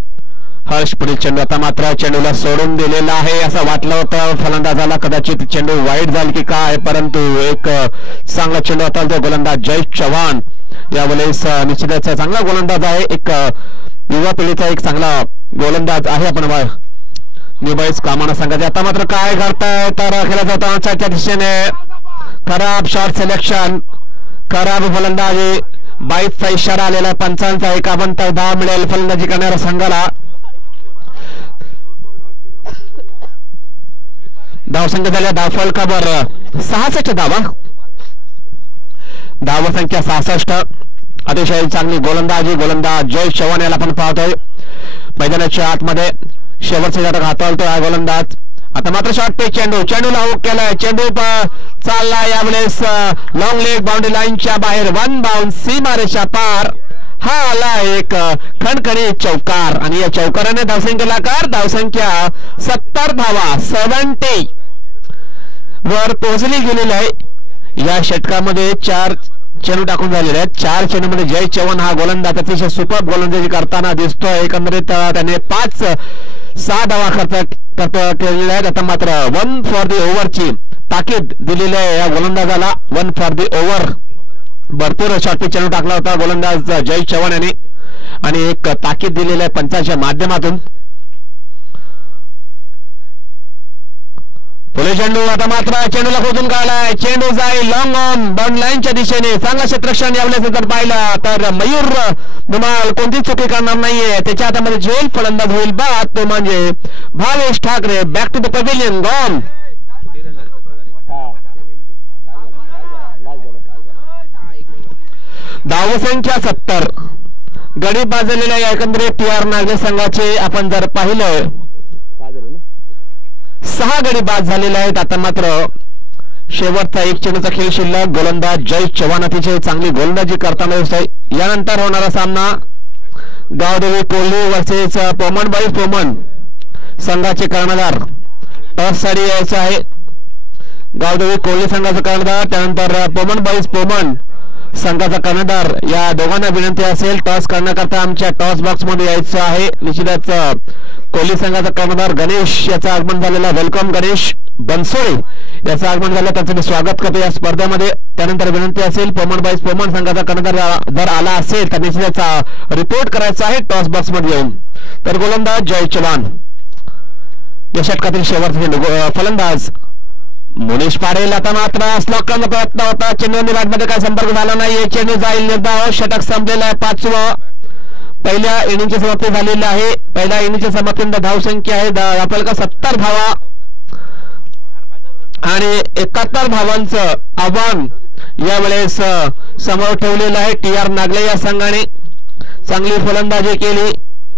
हर्ष. पुढील चेंडू आता मात्र चेंडूला सोडून दिलेला आहे. असं वाटलं होतं फलंदाजाला कदाचित चेंडू वाईट जाईल की काय परंतु एक चांगला चेंडू होता तो गोलंदाज जय चव्हाण यावेळेस निश्चितच चांगला गोलंदाज आहे. एक युवा पिढीचा एक चांगला गोलंदाज आहे. आपण निबाईस कामाना संघाचे. आता मात्र काय करताय तर खेळला जातो ऑनसाईडच्या दिशेने. खराब शॉट सिलेक्शन, खराब फलंदाजी. 22चा इशारा आलेला. पंचांचा 51 धाव मिळेल फलंदाजी करणाऱ्या संघाला. धावसंख्या झाल्या धावफलकावर 66 धावा. धावसंख्या 66. अतिशय चांगली गोलंदाजी. गोलंदाज जय चव्हाण याला आपण पाहतोय मैदानाच्या आतमध्ये. शेवटचा षटक हाताळतोय हा गोलंदाज. आता मात्र शॉर्ट पे चेंडूला आऊट केलाय. चेंडू चालला यावेळेस लॉंग लेग बाउंड्री लाईनच्या बाहेर. 1 बाउंड सीमारेषा पार. हा आला एक खणखणीत चौकार आणि या चौकाराने धावसंख्येला धावसंख्या 70 धावा. वर पोहोचली गेलेली आहे। या षटकामध्ये 4 चेंडू टाकून झालेले आहेत। 4 चेंडूमध्ये जय चव्हाण हा गोलंदाज अतिशय सुपर गोलंदाजी करताना दिसतोय। एकंदरीत त्याने 5-6 धावा खर्च केलेल्या आहेत। आता मात्र 1 फॉर दी ओव्हरची ताकीद दिलेली आहे या गोलंदाजाला। 1 फॉर दी ओव्हर भरपूर शॉर्टपिच चेंडू टाकला होता गोलंदाज जय चव्हाण यांनी आणि एक ताकीद दिलेली आहे पंचांच्या माध्यमातून। पुढे चेंडू आता मात्र चेंडूला खोदून काढलाय। चेंडू जाईल लॉंग ऑन बाउंड लाईनच्या दिशेने। चांगला क्षेत्ररक्षण यावेळेस जर पाहिलं तर मयूर धुमाळ कोणतीच चुकी करणार नाहीये। त्याच्या हातामध्ये झेल फलंदाज होईल बाद तो म्हणजे Bhavesh Thackeray. Back to the pavilion gone. धावसंख्या 70 गडी बाजलेल्या या एकंदरीत टी.आर. नागले संघाचे आपण जर पाहिलं 6 गडी बाद झालेले आहेत। आता मात्र शेवटचा 1 चेंडूचा खेळ शिल्लक। गोलंदाज जय चव्हाण अतिशय चांगली गोलंदाजी करताना दिसतोय। यानंतर होणारा सामना गावदेवी कोल्हे वर्सेस पोमनबाई पोमन संघाचे कर्णधार। टॉस साठी यायचं आहे गावदेवी कोल्हे संघाचा कर्णधार, त्यानंतर पोमनबाई पोमन संघाचा कर्णधार। या दोघांना विनंती असेल टॉस करण्याकरता आमच्या टॉस बॉक्स मध्ये यायचं आहे। निश्चितच कोहली संघाचा कर्णधार गणेश याचं आगमन झालेला। वेलकम गणेश बनसोडे याचं आगमन झालं, त्यांचं मी स्वागत करतो या स्पर्धेमध्ये। त्यानंतर विनंती असेल पोमनबाई पोमन संघाचा कर्णधार जर आला असेल तर निश्चितच रिपोर्ट करायचा आहे टॉस बॉक्स मध्ये येऊन। तर गोलंदाज जय चव्हाण या षटकातील शेवटचा फलंदाज मुनीश पाडेल। आता मात्र स्लॉक करण्याचा प्रयत्न होता। चेंडू मध्ये काय संपर्क झाला नाही। चेंडू जाईल निर्धाव। षटक संपलेला आहे 5वं। पहिल्या इनिंगची समाप्ती झालेली आहे। पहिल्या इनिंगच्या समाप्तीनंतर धावसंख्या आहे आपल्याला 70 धावा आणि 71 धावांचं आव्हान यावेळेस समोर ठेवलेलं आहे। टी.आर. नागले या संघाने चांगली फलंदाजी केली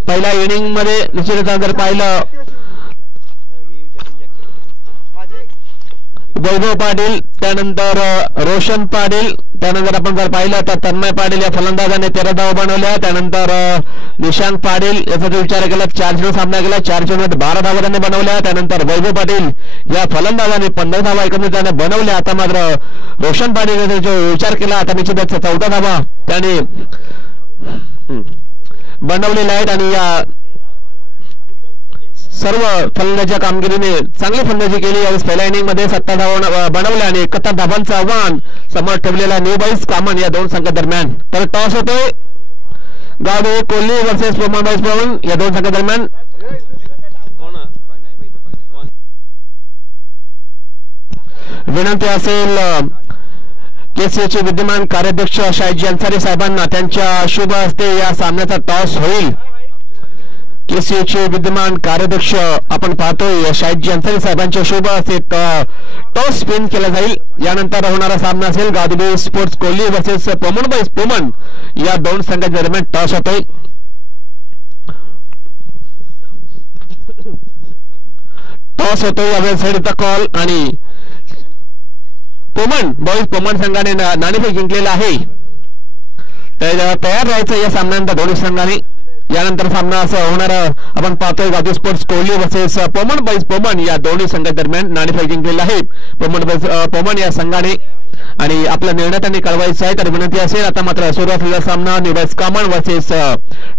पहिल्या इनिंग मध्ये। निश्चितच जर पाहिलं वैभव पाटील, त्यानंतर रोशन पाटील, त्यानंतर आपण जर पाहिलं तर तन्मय पाटील या फलंदाजाने 13 धावा बनवल्या। त्यानंतर निशांत पाटील याचा विचार केला 4 चेंडू सामना केला। 4 चेंडूमध्ये 12 धावा त्यांनी बनवल्या। त्यानंतर वैभव पाटील या फलंदाजाने 15 धावा एकंदरीत त्याने बनवल्या। आता मात्र रोशन पाटील याचा विचार केला आता निश्चितच 14 धावा त्याने बनवलेल्या आहेत आणि या सर्व फलंदाजीच्या कामगिरीने चांगली फलंदाजी केली। यावेळेस पहिल्या इनिंग मध्ये 70 धावा बनवल्या आणि 71 धावांचं आव्हान समोर ठेवलेला न्यूबाईस कामन या दोन संघादरम्यान। तर टॉस होतोय गावदेवी कोल्हे वर्सेस पोमनबाई पोमन या दोन संघादरम्यान। विनंती असेल केसीचे विद्यमान कार्याध्यक्ष शाहीजी अन्सारी साहेबांना त्यांच्या शुभ हस्ते या सामन्याचा टॉस होईल। केसीचे विद्यमान कार्याध्यक्ष आपण पाहतोय शाहीजी अन्सारी साहेबांच्या शुभ हस्ते टॉस स्पिन केला जाईल। यानंतर होणारा सामना असेल गावदेवी स्पोर्ट्स कोल्हे वर्सेस पोमनबाई पोमन या दोन संघांच्या दरम्यान टॉस होतोय। टॉस होतोय यावेळेस हेडचा कॉल आणि पोमन बॉईज पोमन संघाने नाणेफेक जिंकलेला आहे। तयार राहायचं या सामन्यानंतर दोन्ही संघाने। यानंतर सामना असं होणार आपण पाहतोय गावदेवी स्पोर्ट्स कोल्हे वर्सेस पोमनबाई पोमन या दोन्ही संघादरम्यान नाणेफेक जिंकलेला आहे पोमनबाई पोमन या संघाने आणि आपला निर्णय त्यांनी कळवायचा आहे। तर विनंती असेल आता मात्र सुरू असलेला सामना न्यूबाईस कामन वर्सेस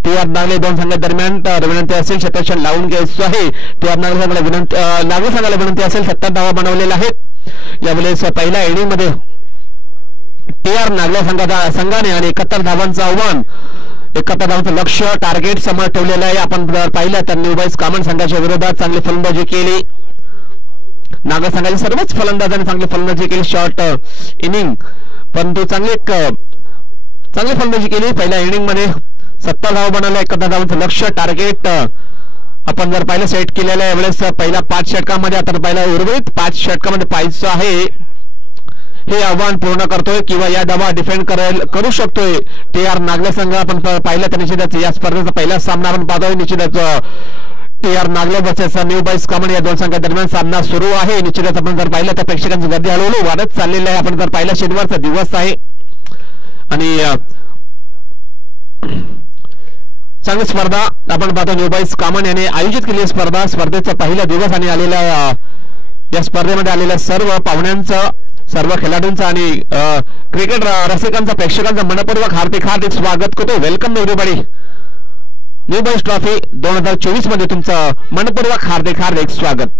टी.आर. नागले दोन संघादरम्यान। तर विनंती असेल क्षेत्ररक्षण लावून घ्यायचं आहे। टी.आर. नागले संघाला विनंती असेल 70 धावा बनवलेल्या आहेत यावेळेस पहिल्या इनिंग मध्ये टी.आर. नागले संघाने आणि 71 धावांचं आव्हान 71 धावांचं लक्ष्य टार्गेट समोर ठेवलेलं आहे। आपण पाहिलं तर न्यूबाईस कामन संघाच्या विरोधात चांगली फलंदाजी केली। नागल संघाच्या सर्वच फलंदाजांनी चांगली फलंदाजी केली शॉर्ट इनिंग, परंतु चांगली फलंदाजी केली। पहिल्या इनिंग मध्ये 70 धावा बनवल्या 71 धावांचं लक्ष्य टार्गेट आपण जर पाहिलं सेट केलेलं आहे। यावेळेस पहिल्या 5 षटकामध्ये आता पहिल्या उर्वरित 5 षटकामध्ये पाहायचं आहे हे आव्हान पूर्ण करतोय किंवा या धावा डिफेंड करू शकतोय टी.आर. नागले संघ। आपण पाहिलं तर निश्चितच या स्पर्धेचा पहिला सामना आपण पाहतोय निश्चितच टी.आर. नागले वर्सेस न्यूबाईस कामन या दोन संघादरम्यान सामना सुरू आहे। निश्चितच आपण जर पाहिलं तर प्रेक्षकांची गर्दी हळूहळू वाढत चाललेली आहे। आपण जर पाहिलं शनिवारचा दिवस आहे आणि चांगली स्पर्धा आपण पाहतो न्यूबाईस कामन याने आयोजित केलेली स्पर्धेचा पहिला दिवस आणि आलेल्या या स्पर्धेमध्ये आलेल्या सर्व पाहुण्यांचं, सर्व खेळाडूंचं आणि क्रिकेट रसिकांचं, प्रेक्षकांचं मनपूर्वक हार्दिक हार्दिक स्वागत करतो. Welcome everybody. New boys trophy 2024 मध्ये तुमचं मनपूर्वक हार्दिक हार्दिक स्वागत.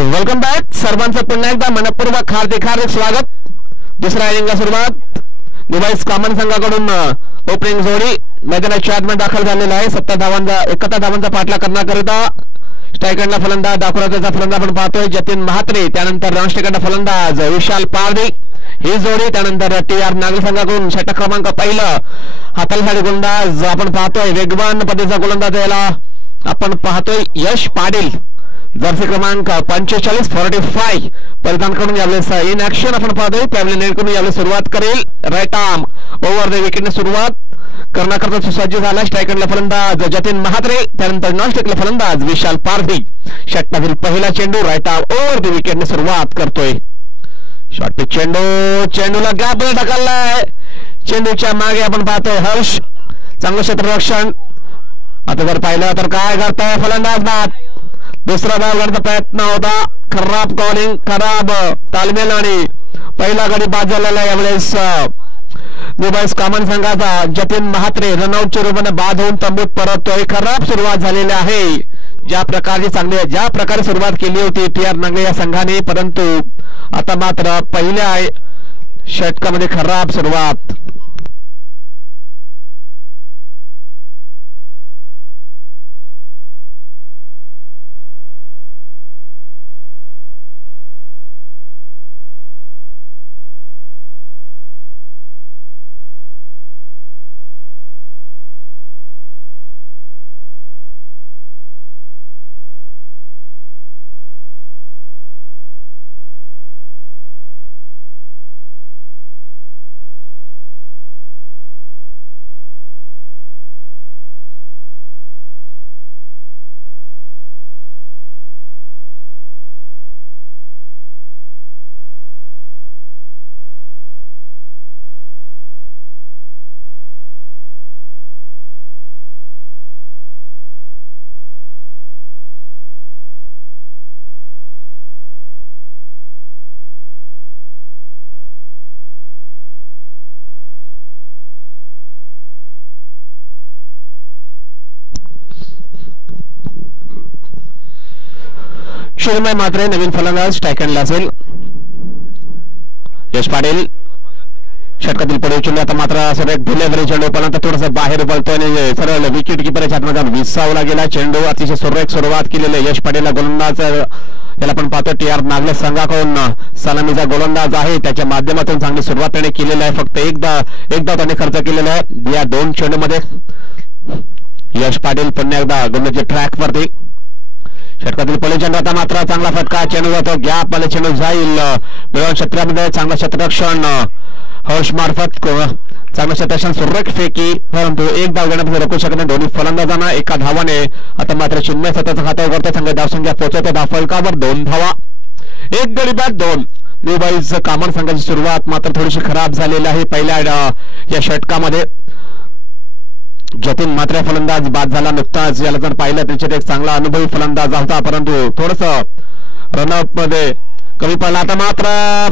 Welcome back. सर्वांचं पुन्हा एकदा मनपूर्वक हार्दिक हार्दिक स्वागत. दुसऱ्या इनिंगला सुरुवात. दुबईस कॉमन संघाकडून ओपनिंग जोडी मैदानाच्या आतमध्ये दाखल झालेला आहे. 71 धावांचा पाठलाग करण्याकरिता स्ट्रायकरला फलंदाज दाखवण्याचा फलंदाज आपण पाहतोय जतीन महात्रे, त्यानंतर राष्ट्रीय फलंदाज विशाल पारधी ही जोडी. त्यानंतर TR नागरी संघाकडून षटक क्रमांक पहिलं हाताळी गोलंदाज आपण पाहतोय, वेगवान पद्धतीचा गोलंदाज याला आपण पाहतोय यश पाटील, जर्सी क्रमांक 45-45 परिधान करून यावेळेस इन ऍक्शन आपण पाहतोय. त्यावेळी नेटकडून यावेळी सुरुवात करेल. राईट आर्म ओव्हर द विकेटने सुरुवात करण्याकरता सुसज्ज झाला स्ट्रायकरला फलंदाज जतीन महात्रे, त्यानंतर नॉन स्ट्रायकला फलंदाज विशाल पारधी. षटकातील पहिला चेंडू राईट आर्म ओव्हर द विकेटने सुरुवात करतोय. शॉर्ट पिच चेंडूला गॅप ढकललाय. चेंडूच्या मागे आपण पाहतोय हर्ष, चांगलं क्षेत्ररक्षण. आता जर पाहिलं तर काय करताय फलंदाज बाद. दुसरा बॉल करण्याचा प्रयत्न होता, खराब कॉलिंग, खराब तालमेल आणि पहिला गडी बाद झालेला. यावेळेस दुबईस कॉमन संघाचा जतीन महात्रे रनआउटच्या रूपाने बाद होऊन तंबूत परततोय. खराब सुरुवात झालेली आहे. ज्या प्रकारे सुरुवात केली होती TR नागरे या संघाने, परंतु आता मात्र पहिल्या षटकामध्ये खराब सुरुवात. शिवमय मात्रे नवीन फलंदाज स्ट्रायकरला असेल. यश पाटील षटकातील पुढे चेंडू आता मात्र सरळ डिलिव्हरी चेंडू पण थोडासा बाहेर पडतोय आणि सरळ विकेट किपरच्या हातमध्ये विसावला गेला. चेंडू अतिशय सुरेख सुरुवात केलेली यश पाटीलला गोलंदाज याला आपण पाहतो TR नागले संघाकडून सलामीचा गोलंदाज आहे, त्याच्या माध्यमातून चांगली सुरुवात त्याने केलेली आहे. फक्त एकदा त्याने खर्च केलेला आहे या दोन चेंडूमध्ये. यश पाटील पुन्हा एकदा गोलंदाजी ट्रॅक वरती. षटकातील पहिले चेंडू आता मात्र चांगला फटका, चेंडू जातो गॅप मध्ये, चेंडू जाईल मिळवून क्षेत्रामध्ये. चांगलं क्षेत्ररक्षण हर्ष मार्फत, चांगलं क्षेत्ररक्षण सुरेख फेकी, परंतु एक धाव घेण्यामध्ये रोखू शकत नाही दोन्ही फलंदाजांना. एका धावाने आता मात्र चिन्मय सत्याचा खात्यावर करतो. संघ धावसंख्या पोहोचवतो धावफलकावर 2 धावा, 1 गडी बाद 2. न्यू बॉईज कॉमन संघाची सुरुवात मात्र थोडीशी खराब झालेली आहे. पहिल्या या षटकामध्ये जतीन मात्र फलंदाज बाद झाला नुकताच. याला जर पाहिलं त्याच्यात एक चांगला अनुभवी फलंदाज होता, परंतु थोडस रनअप मध्ये कमी पडला. आता मात्र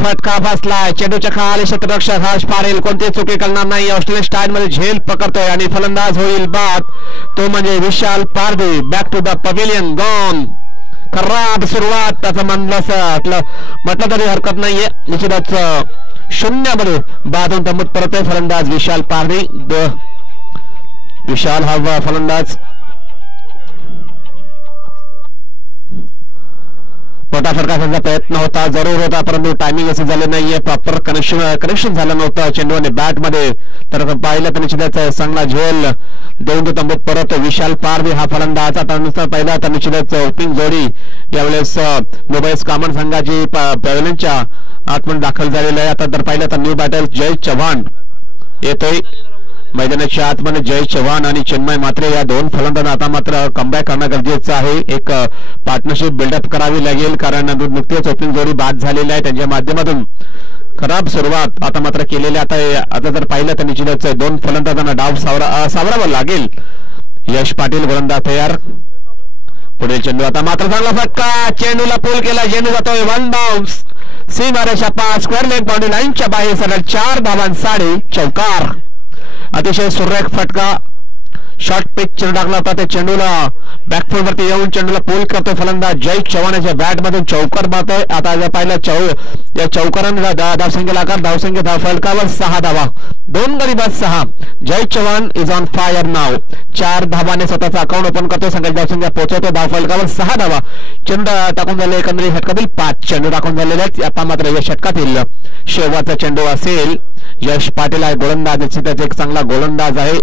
फटका फसलाय. चेंडूच्या खाली क्षेत्ररक्षक हर्ष पाटील कोणती चुकी करणार नाही. ऑस्ट्रेलियन स्टाईल मध्ये झेल पकडतोय आणि फलंदाज होईल बाद, तो म्हणजे Vishal Pardhi. Back to the pavilion gone. खराब सुरुवात त्याचं म्हटलं तरी हरकत नाहीये. निश्चितच 0 मध्ये बाद होऊन तंबूत परतोय फलंदाज विशाल पारधी. विशाल हा फलंदाज मोठा फटकाचा प्रयत्न होता, जरूर होता, परंतु टायमिंग असे झाले नाहीये, प्रॉपर कनेक्शन झालं नव्हतं चेंडू आणि बॅट मध्ये. तर पाहिलं तर निश्चितच चांगला झेल देऊन तो तंबूत परत विशाल पारवी हा फलंदाज. आता पहिला तर निश्चितच ओपनिंग जोडी यावेळेस मुंबई कामन संघाची पॅव्हलियनच्या आतमध्ये दाखल झालेला आहे. आता तर पाहिलं तर न्यू बॅटर जय चव्हाण येतोय मैदानाच्या आतमध्ये. जय चव्हाण आणि चिन्मय म्हात्रे या दोन फलंदाजांना आता मात्र कमबॅक करणं गरजेचं आहे. एक पार्टनरशिप बिल्डअप करावी लागेल, कारण नुकतीच ओपनिंग जोडी बाद झालेली आहे, त्यांच्या माध्यमातून खराब सुरुवात आता मात्र केलेली. आता जर पाहिलं तर निश्चितच दोन फलंदाजांना डाव सावरावा लागेल. यश पाटील गोलंदाज तयार. पुढील चेंडू आता मात्र चांगला फटका, चेंडूला पूल केला, चेंडू जातोय वन बाउन्स सीमारेषा पार, स्क्वेअर लेग बाउंड्री लाईनच्या बाहेर सरळ 4 धावांसाठी चौकार. अतिशय सुरेख फटका, शॉर्ट पिच चेंडू टाकला होता, त्या चेंडूला बॅकफुट वरती येऊन चेंडूला पूल करतो फलंदाज जय चव्हाणाच्या बॅट मधून चौकार बातोय. आता जर पाहिलं या चौकाराने धावसंख्येला आकार, धावसंख्या धाव फलकावर 6 धावा, 2 गडी बाद 6. जय चव्हाण इज ऑन फायर नाव. 4 धावाने स्वतःचा अकाउंट ओपन करतो, संघाची धावसंख्या पोहोचवतो धाव फलकावर 6 धावा. चेंडू टाकून झाले एकंदरीत षटकातील 5 चेंडू टाकून झालेले आहेत. आता मात्र या षटकातील शेवटचा चेंडू असेल. यश पाटील आहे गोलंदाज, त्याचा एक चांगला गोलंदाज आहे,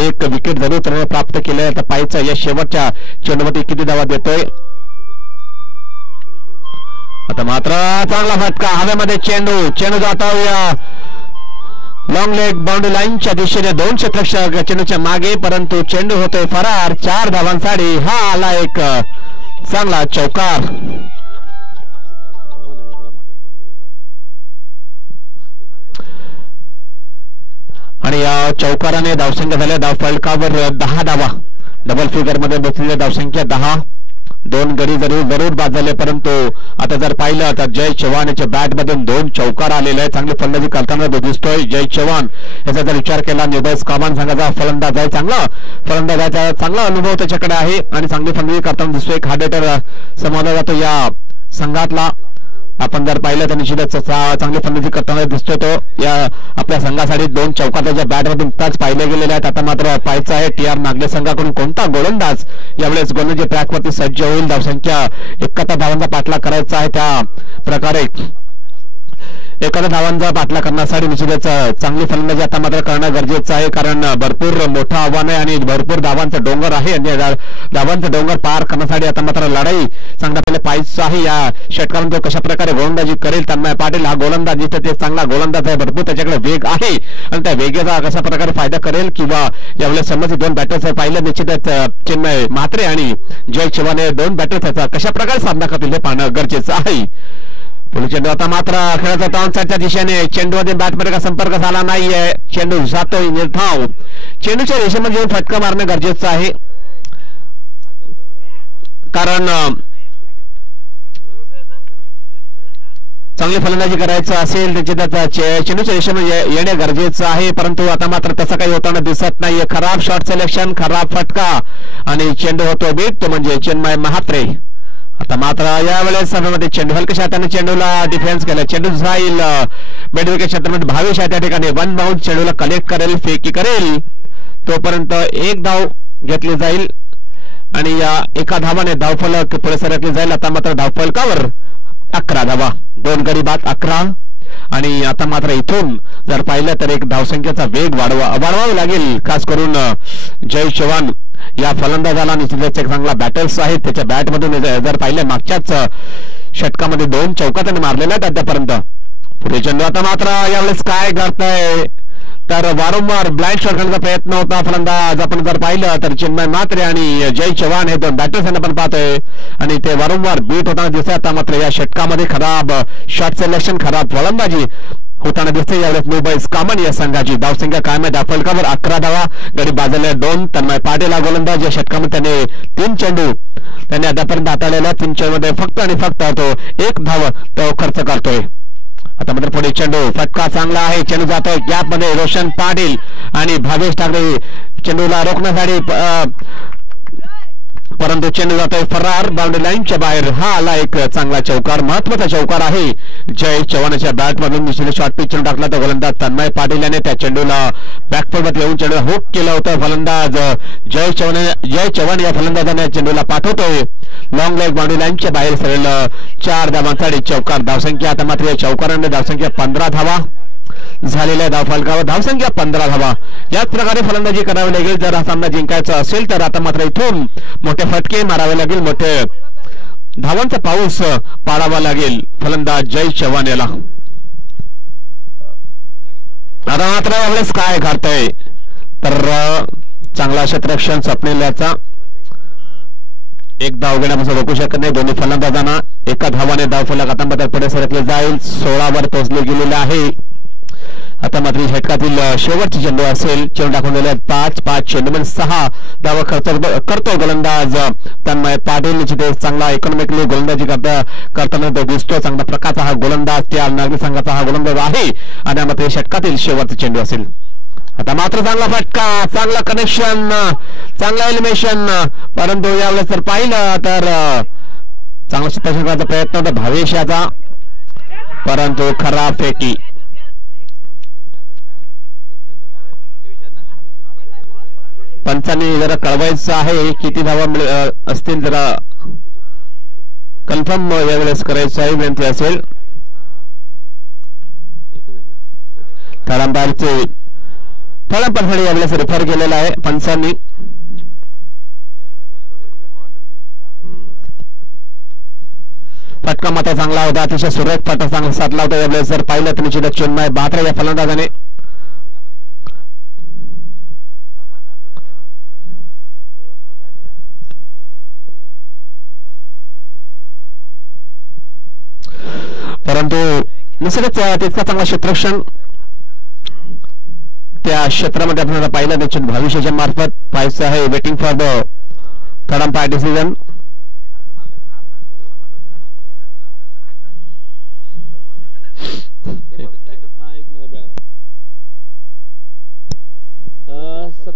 एक विकेट जरूर त्याने प्राप्त केले. आता पाहायचं या शेवटच्या चेंडूमध्ये किती धावा देतोय. आता मात्र चांगला फटका हवेमध्ये, चेंडू जातो या लॉंग लेग बाउंड्री लाईनच्या दिशेने 2 क्षेत्ररक्षक चेंडूच्या मागे, परंतु चेंडू होतोय फरार. 4 धावांसाठी हा आला एक चांगला चौकार. आणि या चौकाराने धावसंख्या झाल्या धाव फलकावर 10 धावा, डबल फिगर मध्ये बसलेल्या धावसंख्या 10. 2 गडी जरूर बाद झाले, परंतु आता जर पाहिलं तर जय चव्हाण याच्या बॅट मधून 2 चौकार आलेले आहे. चांगली फलंदाजी करताना दिसतोय जय चव्हाण. याचा जर विचार केला न्यूबॉय कामान संघाचा फलंदाज आहे, चांगला फलंदाजाचा चांगला अनुभव त्याच्याकडे आहे आणि चांगली फलंदाजी करताना दिसतोय. एक हार्ड हिटर समजला जातो या संघातला. आपण जर पाहिलं तर निश्चितच चांगली फलंदाजी करताना दिसतोय तो. या आपल्या संघासाठी 2 चौकार त्याच्या बॅटमधून ताच पाहिले गेलेले आहेत. आता मात्र पाहायचं आहे TR नागले संघाकडून कोणता गोलंदाज यावेळेस गोलंदाजी ट्रॅकवरती सज्ज होईल. धावसंख्या 71 धावांचा पाठलाग करायचा आहे, त्या प्रकारे 71 धावांचा पाठलाग करण्यासाठी निश्चितच चांगली फलंदाजी आता मात्र करणं गरजेचं आहे, कारण भरपूर मोठं आव्हान आहे आणि भरपूर धावांचा डोंगर आहे. आणि धावांचा डोंगर पार करण्यासाठी आता मात्र लढाई चांगला पहिले पाहायचं आहे. या षटकामध्ये तो कशा प्रकारे गोलंदाजी करेल. तन्मय पाटील हा गोलंदाज जिथे ते चांगला गोलंदाज आहे, भरपूर त्याच्याकडे वेग आहे आणि त्या वेगाचा कशा प्रकारे फायदा करेल, किंवा यावेळेस समज 2 बॅटर्स पाहिलं निश्चितच चिन्मय म्हात्रे आणि जय चव्हाण हे 2 बॅटर्स त्याचा कशा प्रकारे सामना करतील हे पाहणं गरजेचं आहे. पुढे चेंडू आता मात्र खेळाचा टॉनसाईडच्या दिशेने, चेंडूमध्ये बॅटमध्ये का संपर्क झाला नाहीये, चेंडू जातोय निर्धाव. चेंडूच्या रेषेमध्ये येऊन फटका मारणं गरजेचं आहे, कारण चांगली फलंदाजी करायचं असेल त्याच्या चेंडूच्या रेषेमध्ये येणे गरजेचं आहे, परंतु आता मात्र तसं काही होताना दिसत नाहीये. खराब शॉट सिलेक्शन, खराब फटका आणि चेंडू होतो बीट, तो म्हणजे चिन्मय म्हात्रे. आता मात्र यावेळेस सभेमध्ये चेंडू हलक्या हाताने चेंडूला डिफेन्स केला, चेंडू जाईल मिडविकेट क्षेत्रामध्ये. भावेश आहे त्या ठिकाणी 1 बाउंड, चेंडूला कलेक्ट करेल, फेकी करेल, तोपर्यंत 1 धाव घेतली जाईल आणि या 1 धावाने धावफलक पुढे सरकली जाईल. आता मात्र धावफलकावर 11 धावा, 2 गडी बाद 11. आणि आता मात्र इथून जर पाहिलं तर एक धावसंख्येचा वेग वाढवावा लागेल, खास करून जय चव्हाण या फलंदाजाला निश्चितच एक चांगला बॅटर्स आहे. त्याच्या बॅटमधून जर पाहिलं मागच्याच षटकामध्ये 2 चौका त्याने मारलेल्या आहेत आतापर्यंत. पुढे चेंडू आता मात्र यावेळेस काय करताय तर वारंवार ब्लाइंड शॉट करण्याचा प्रयत्न होता फलंदाज. आपण जर पाहिलं तर चिन्मय म्हात्रे आणि जय चव्हाण हे 2 बॅटर्स यांना पण पाहतोय आणि ते वारंवार बीट होताना दिसत. आता मात्र या षटकामध्ये खराब शॉट सिलेक्शन, खराब फलंदाजी होताना दिसते यावेळेस मुंबई कामन या संघाची. धावसंख्या कायम आहे, धावफलकावर 11 धावा, गडी बाजूला 2. तन्मय पाटील हा गोलंदाज. या षटकामध्ये त्याने 3 चेंडू त्यांनी आतापर्यंत हाताळलेल्या 3 चेंडूमध्ये फक्त आणि फक्त तो 1 धाव तो खर्च करतोय. आता मात्र पुढे चेंडू फटका चांगला आहे, चेंडू जातोय गॅप मध्ये. रोशन पाटील आणि भावेश ठाकरे चेंडूला रोखण्यासाठी परंतु चेंडू जातोय फरार बाउंड्री लाईनच्या बाहेर. हा आला एक चांगला चौकार, महत्वाचा चौकार आहे. जय चव्हाणच्या बॅट मधून निश्चित शॉट पिच टाकला तर गोलंदाज तन्मय पाटील याने त्या चेंडूला बॅकफुटमध्ये येऊन चेंडूला हुक केलं होतं. फलंदाज जय चव्हाण या फलंदाजाने चेंडूला पाठवतोय लॉंग लेग बाउंड्री लाईनच्या बाहेर सरेल. 4 धावांसाठी चौकार. धावसंख्या आता मात्र या चौकाराने धावसंख्या 15 धावा झालेल्या धावफलकावर धावसंख्या 15 धावा. याच प्रकारे फलंदाजी करावी लागेल जर हा सामना जिंकायचा असेल तर. आता मात्र इथून मोठे फटके मारावे लागेल, मोठे धावांचा पाऊस पाडावा लागेल फलंदाज जय चव्हाण याला. आता मात्र यावेळेस काय घडतंय तर चांगला क्षेत्ररक्षण स्वप्नील याचा एक धाव घेण्यापासून रोखू शकत नाही. दोन्ही फलंदाजांना एका धावाने धावफलक आता मात्र पुढे सरकले जाईल. 16 वर पोहोचले गेलेले आहे. आता मात्र षटकातील शेवटचे चेंडू असेल. चेंडू टाकून दिले 5 चेंडू म्हणजे 6 धावा करतो गोलंदाज तन्मय पाटील. निश्चित चांगला इकॉनॉमिकली गोलंदाजी करताना तो दिसतो. चांगला प्रकारचा हा गोलंदाज त्या नागरी संघाचा हा गोलंदाज आहे. आणि मात्र षटकातील शेवटचे चेंडू असेल. आता मात्र चांगला फटका, चांगला कनेक्शन, चांगला एलिमिनेशन. परंतु यावेळेस जर पाहिलं तर चांगला क्षेत्ररक्षणाचा प्रयत्न होता भावेश याचा, परंतु खराब फेकी. पंचांनी जरा कळवायचं आहे किती धावा असतील जरा कन्फर्म यावेळेस करायचं आहे, विनंती असेल. थळंबारसाठी यावेळेस रेफर केलेला आहे पंचांनी. फटका मात्र चांगला होता, अतिशय सुरेख फटका चांगला साधला होता. यावेळेस जर पाहिलं तर निश्चितच चिन्मय म्हात्रे या फलंदाजाने परंतु निश्चितच तितका चांगला क्षेत्ररक्षण त्या क्षेत्रामध्ये आपल्याला पाहिलं निश्चित भविष्याच्या मार्फत पाहायचं आहे. Waiting for the third umpire decision.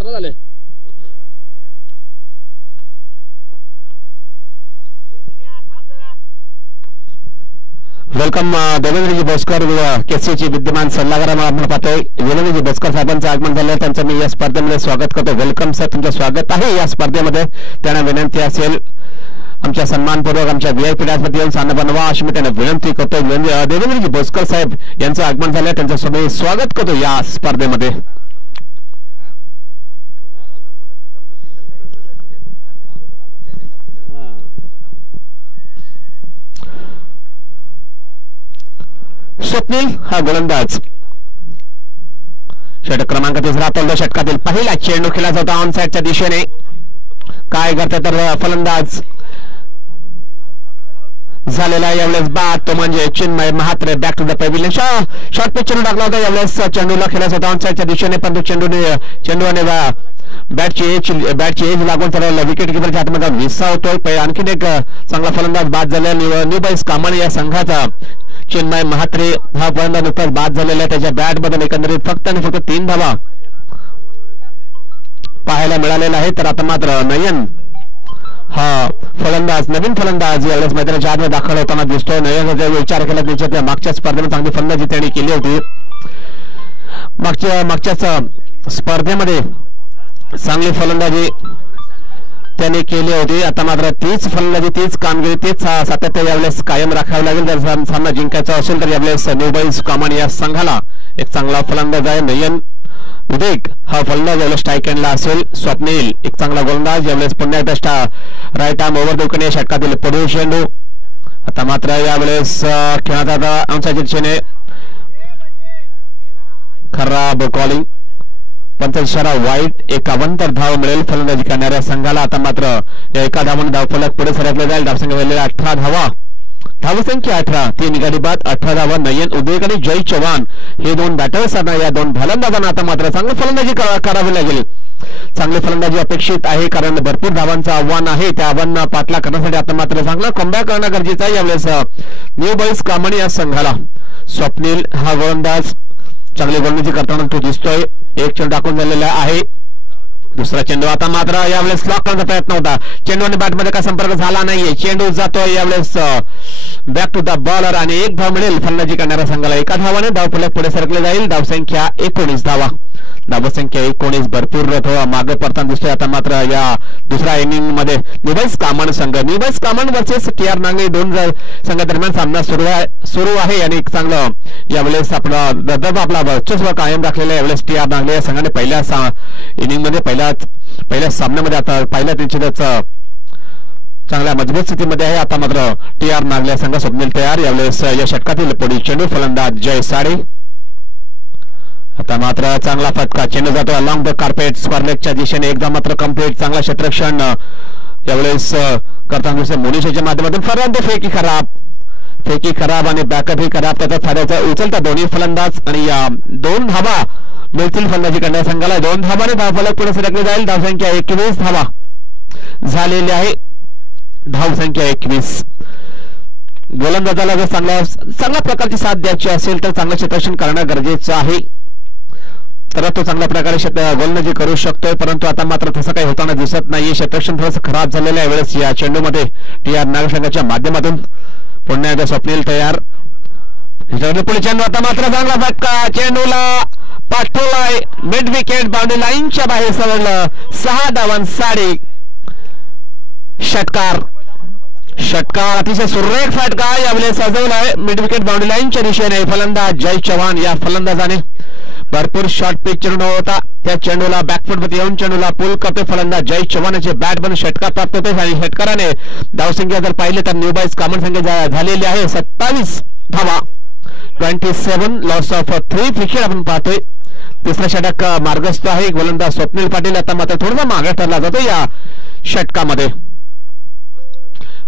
झाले वेलकम देवेंद्रजी बोस्कर केसीची विद्यमान सल्लागार आपण पाहतोय. देवेंद्रजी बोस्कर साहेबांचं आगमन झालं, त्यांचं मी या स्पर्धेमध्ये स्वागत करतो. वेलकम सर, तुमचं स्वागत आहे या स्पर्धेमध्ये. त्यांना विनंती असेल आमच्या सन्मानपूर्वक आमच्या व्हीआयपी डॅशमध्ये येऊन स्थान बनवा अशी मी त्यांना विनंती करतो. देवेंद्रजी बोस्कर साहेब यांचं आगमन झालं, त्यांचं मी स्वागत करतो या स्पर्धेमध्ये. स्वप्नील हा गोलंदाज षटक क्रमांक 3 षटकातील पहिला चेंडू खेळला होता ऑन साइडच्या दिशेने. काय करते तर फलंदाज झालेला यावेळेस बाद, तो म्हणजे Chinmay Mhatre. Back to the pavilion. Short pitch चेंडू टाकला होता यावेळेस चेंडूला खेळायचा होता ऑन साइडच्या दिशेने, पण चेंडूने बॅटची एज लागून त्याला विकेट किपरच्या हातमध्ये विसा होतोय. आणखीन एक चांगला फलंदाज बाद झाला न्यू बॉईज कामाने या संघाचा. चिन्मय म्हात्रे हा फलंदाज नुकताच बाद झालेला आहे. त्याच्या बॅट मधून एकंदरीत फक्त 3 धावा पाहायला मिळालेला आहे. तर आता मात्र नयन हा फलंदाज, नवीन फलंदाज यावेळेस मैदानाच्या आत दाखल होताना दिसतोय. नयन विचार केला त्याच्या मागच्या स्पर्धेमध्ये चांगली फलंदाजी त्यांनी केली होती. मागच्या स्पर्धेमध्ये चांगली फलंदाजी त्याने केली होती. आता मात्र तीच फलंदाजी, तीच कामगिरी, तेच सातत्य यावेळेस कायम राखावे लागेल जर सामना जिंकायचा असेल तर. यावेळेस न्यू बॉईज कामाने या संघाला एक चांगला फलंदाज आहे नयन उदेक हा फलंदाज यावेळेस स्ट्राईक एंडला असेल. स्वप्नील एक चांगला गोलंदाज यावेळेस पुन्हा एकदा राईट आर्म ओव्हर दुखणे षटकातील पुढील चेंडू. आता मात्र यावेळेस खेळाचा अंशाच्या दिशेने खराब कॉलिंग, पंचायत वाईट. 51 धाव मिळेल फलंदाजी करणाऱ्या संघाला. आता मात्र या एका धावाने धावफलक पुढे सरकले जाईल. धावसंख्या वेळेला 18 धावा, धावसंख्या 18, 3 गडी बाद 18 धावा. नयन उदेक आणि जय चव्हाण हे 2 बॅटर्स या 2 फलंदाजांना आता मात्र चांगली फलंदाजी करावी लागेल. चांगली फलंदाजी अपेक्षित आहे कारण भरपूर धावांचं आव्हान आहे. त्या आव्हान पाठला करण्यासाठी आता मात्र चांगला कमबॅक करणं गरजेचं आहे यावेळेस न्यू बॉईज कामाने या संघाला. स्वप्नील हा गोलंदाज चांगली गोलंदाजी करताना तो दिसतोय. एक चेंडू टाकून झालेला आहे. दुसरा चेंडू आता मात्र यावेळेस लॉक करण्याचा प्रयत्न होता. चेंडू आणि बॅटमध्ये काय संपर्क झाला नाहीये. चेंडू जातोय यावेळेस बॅक टू द बॉलर आणि एक धाव मिळेल फलंदाजी करणाऱ्या संघाला. एका धावाने धावफलक पुढे सरकले जाईल. धावसंख्या 19 धावा. धावसंख्या 19 भरपूर मागे पडताना दिसतोय. आता मात्र या दुसऱ्या इनिंग मध्ये निबस कामन संघ वर्सेस TR नांगले दोन संघादरम्यान सामना सुरू आहे आणि चांगलं यावेळेस आपला दबदबा आपला वर्चस्व कायम राखलेला यावेळेस TR नांगले या संघाने पहिल्या इनिंग मध्ये पहिल्या सामन्यामध्ये आता पहिल्या निश्चितच चांगल्या मजबूत स्थितीमध्ये आहे. आता मात्र TR नांगले संघ स्वप्नील तयार. यावेळेस या षटकातील पुढील चेंडू फलंदाज जय साडे. आता मात्र चांगला फटका. चेंडू जातो अलॉंग द कार्पेट स्क्वेअरलेगच्या दिशेने. एकदा मात्र कंप्लीट चांगला क्षेत्ररक्षण यावेळेस करताना दिसते मोनिशाच्या माध्यमातून. परंतु फेकी खराब आणि बॅकअप ही खराब. त्याचा फायद्याचा उचलता दोन्ही फलंदाज आणि या 2 धावा मिळतील फलंदाजी करणाऱ्या संघाला. 2 धावाने धावफलक पुढे सरकले जाईल. धावसंख्या 21 धावा झालेली आहे. धावसंख्या 21. गोलंदाजाला जर चांगल्या प्रकारची साथ द्यायची असेल तर चांगलं क्षेत्ररक्षण करणं गरजेचं आहे, तर तो चांगल्या प्रकारे गोलंदाजी करू शकतोय. परंतु आता मात्र तसं काही होताना दिसत नाहीये. क्षेत्ररक्षण थोडंसं खराब झालेलं आहे वेळेस या चेंडूमध्ये. TR नांगले संघाच्या माध्यमातून पुन्हा एकदा स्वप्नील तयार. पुढे चेंडू आता मात्र चांगला फटका. चेंडूला पाठवलाय मिड विकेट बाउंड्री लाईनच्या बाहेर सरळलं. 6 धावांसाठी षटकार अतिशय सुरेख फटका यावेळेस सजवलाय मिड विकेट बाउंड्री लाईनच्या दिशेने. फलंदाज जय चव्हाण या फलंदाजाने भरपूर शॉर्ट पिच चेंडू होता. त्या चेंडूला बॅकफुट मध्ये येऊन चेंडूला पुल करतोय फलंदाज जय चव्हाणचे बॅट मधून षटकार प्राप्त होते आणि षटकाराने धावसंख्या जर पाहिले तर न्यू बॉईज कामन संख्या झालेली आहे 27 धावा. 27 लॉस ऑफ 3 विकेट आपण पाहतोय. तिसरा षटक मार्गस्थ आहे. गोलंदाज स्वप्नील पाटील आता मात्र थोडासा मागे ठरला जातो या षटकामध्ये.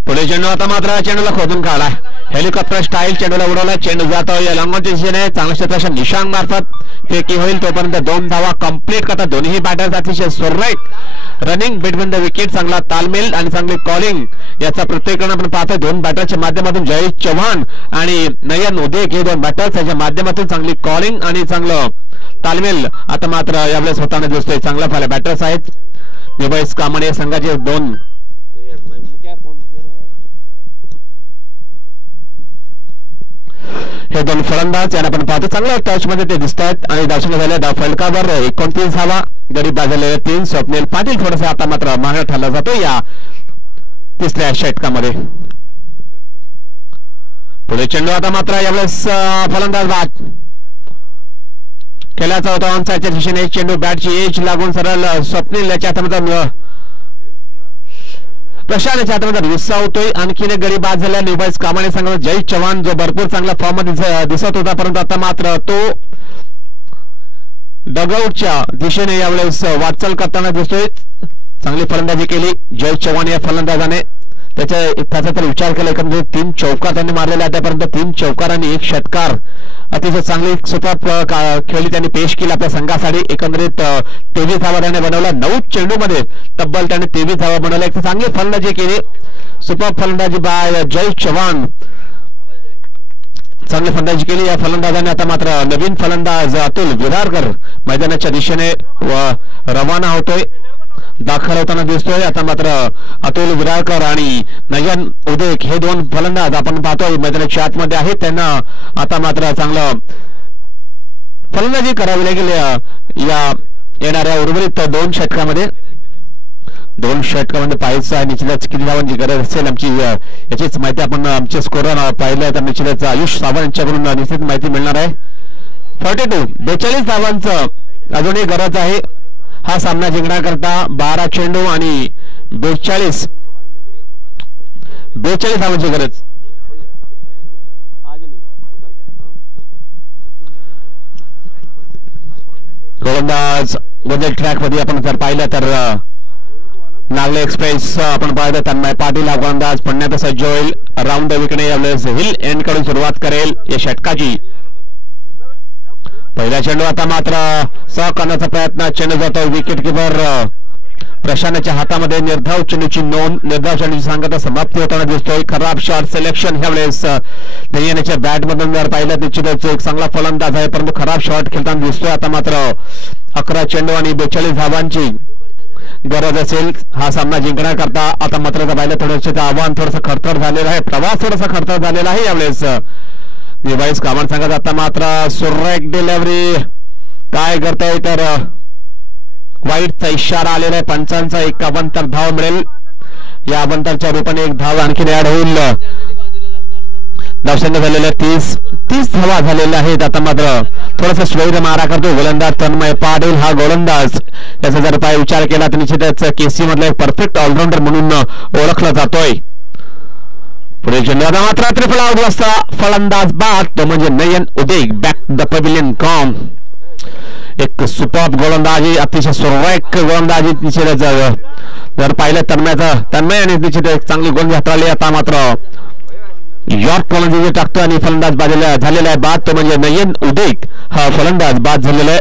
पुढे चेंडू आता मात्र चेंडूला खोदून काढला. हेलिकॉप्टर स्टाईल चेंडूला उडवला. चेंडू जातो या लॉंगॉनच्या दिशेने. चांगल्या क्षेत्राच्या निशाण मार्फत फेकी होईल तोपर्यंत 2 धावा कंप्लीट करतात दोन्ही बॅटर्स. अतिशय सुरेख रनिंग बिटवीन द विकेट. चांगला तालमेल आणि चांगली कॉलिंग याचा प्रत्येकरण आपण पाहतोय. 2 बॅटरच्या माध्यमातून जय चव्हाण आणि नयन उदेक हे 2 बॅटर्स याच्या माध्यमातून चांगली कॉलिंग आणि चांगलं तालमेल आता मात्र यावेळेस होताना दिसतोय. चांगल्या फाले बॅटर्स आहेत निबस कामन या संघाचे. 2 हे 2 फलंदाज यांना आपण पाहतो चांगल्या टच मध्ये ते दिसत आहेत आणि धावसंख्या झाल्या धाव फलकावर 29 धावा. गडी बाजलेले 3. स्वप्नील पाटील थोडासा आता मात्र मागे ठरला जातो या तिसऱ्या षटकामध्ये. पुढे चेंडू आता मात्र यावेळेस फलंदाज बाद खेळाचा होता ऑनसाइडच्या दिशेने. चेंडू बॅटची एज लागून सरळ स्वप्नील याच्या हातामध्ये प्रशांतच्या हातामध्ये विसावतोय. आणखीन एक गडी बाद झाल्या न्यू बॉईज कामाने संघात जय चव्हाण जो भरपूर चांगल्या फॉर्म मध्ये दिसत होता परंतु आता मात्र तो डगआउटच्या दिशेने यावेळेस वाटचाल करताना दिसतोय. चांगली फलंदाजी केली जय चव्हाण या फलंदाजाने. त्याचा तर विचार केला. एकंदरीत 3 चौकार त्यांनी मारलेले आतापर्यंत. 3 चौकार आणि 1 षटकार. अतिशय चांगली सुपर खेळी त्यांनी पेश केली आपल्या संघासाठी. एकंदरीत 23 धावा त्याने बनवल्या. 9 चेंडूमध्ये तब्बल त्याने 23 धावा बनवल्या. एक चांगली फलंदाजी केली. सुपर फलंदाजी बाय जय चव्हाण. चांगली फलंदाजी केली या फलंदाजाने. आता मात्र नवीन फलंदाज अतुल विरारकर मैदानाच्या दिशेने रवाना होतोय दाखल होताना दिसतोय. आता मात्र अतुल विरारकर आणि नयन उदेक हे 2 फलंदाज आपण पाहतोय मैदानाच्या आतमध्ये आहेत. त्यांना आता मात्र चांगलं फलंदाजी करावी लागेल या येणाऱ्या उर्वरित 2 षटकामध्ये. 2 षटकामध्ये पाहायचं आहे निश्चितच किती धावांची गरज असेल आमची याचीच माहिती आपण आमचे स्कोर पाहिलं तर निश्चितच आयुष सावंत यांच्याकडून निश्चित माहिती मिळणार आहे. 42 धावांचं अजूनही गरज आहे हा सामना जिंकण्याकरता. 12 चेंडू आणि 42 धावांची गरज. गोलंदाज वजल ट्रॅक मध्ये आपण जर पाहिलं तर नागले एक्सप्रेस आपण पाहिलं तन्मय पाटील हा गोलंदाज पडण्यात सज्ज होईल. राऊंड द विकेट यावेळेस हिल एंड कडून सुरुवात करेल या षटकाची. पहिला चेंडू आता मात्र सह करण्याचा प्रयत्न. चेंडू जातो विकेट किपर प्रशांतच्या हातामध्ये. निर्धाव चेंडूची नोंद. निर्धाव चेंडूची सांगता समाप्ती होताना दिसतोय. खराब शॉट सिलेक्शन ह्यावेळेस नयनाच्या बॅट मधून जर पाहिलं निश्चितच एक चांगला फलंदाज आहे परंतु खराब शॉट खेळताना दिसतोय. आता मात्र 11 चेंडू आणि 42 धावांची गरज असेल हा सामना जिंकण्याकरता. आता मात्र पाहिलं थोडंसं आव्हान थोडंसं खडखड झालेलं आहे, प्रवास थोडासा खडखड झालेला आहे यावेळेस निवाईस कामन संघाचा. आता मात्र सुरेख डिलिव्हरी काय करतोय तर वाईटचा इशारा आलेला आहे पंचांचा. 51 तर धाव मिळेल, या अवंतरच्या रूपाने एक धाव आणखी ऍड होईल. धावसंख्या झालेल्या 30 धावा झालेल्या आहेत. आता मात्र थोडासा स्वैर मारा करतो गोलंदाज तन्मय पाटील. हा गोलंदाज याचा जर पाय विचार केला तर निश्चितच केसी मधला एक परफेक्ट ऑलराऊंडर म्हणून ओळखला जातोय. पुढे चेंडू आता मात्र ट्रिपल आउट वाजता फलंदाज बाद तो म्हणजे Nayan Udek. Back the pavilion come. एक सुपर्ब गोलंदाजी, अतिशय सुरेख गोलंदाजी निश्चितच जर पाहिलं तन्मय आणि निश्चित एक चांगली गोल हाताळली. आता मात्र यॉर्क गोलंदाजी टाकतो आणि फलंदाज झालेला आहे बाद तो म्हणजे नयन उदेक. हा फलंदाज बाद झालेला आहे.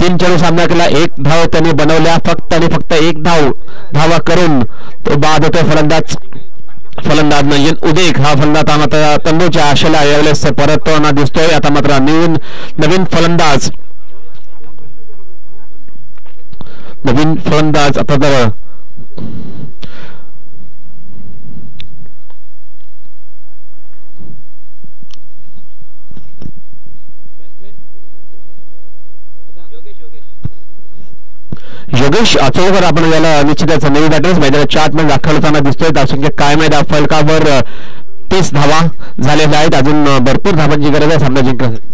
3 चेंडू सामना केला, 1 धाव त्यांनी बनवल्या, फक्त आणि फक्त 1 धावा करून तो बाद होतो फलंदाज नयन उदेक. हा फलंदाज मात्र तंडूच्या आशेला यावेळेस परतताना दिसतोय. आता मात्र नवीन फलंदाज आता तर योगेश आचोळकर आपण याला निश्चितच नवी बॅटर्स मैदानात चार्ट मध्ये दाखवताना दिसतोय. धावसंख्या कायम आहे. फलकावर 30 धावा झालेल्या आहेत. अजून भरपूर धावांची गरज आहे सामना जिंकण्यासाठी.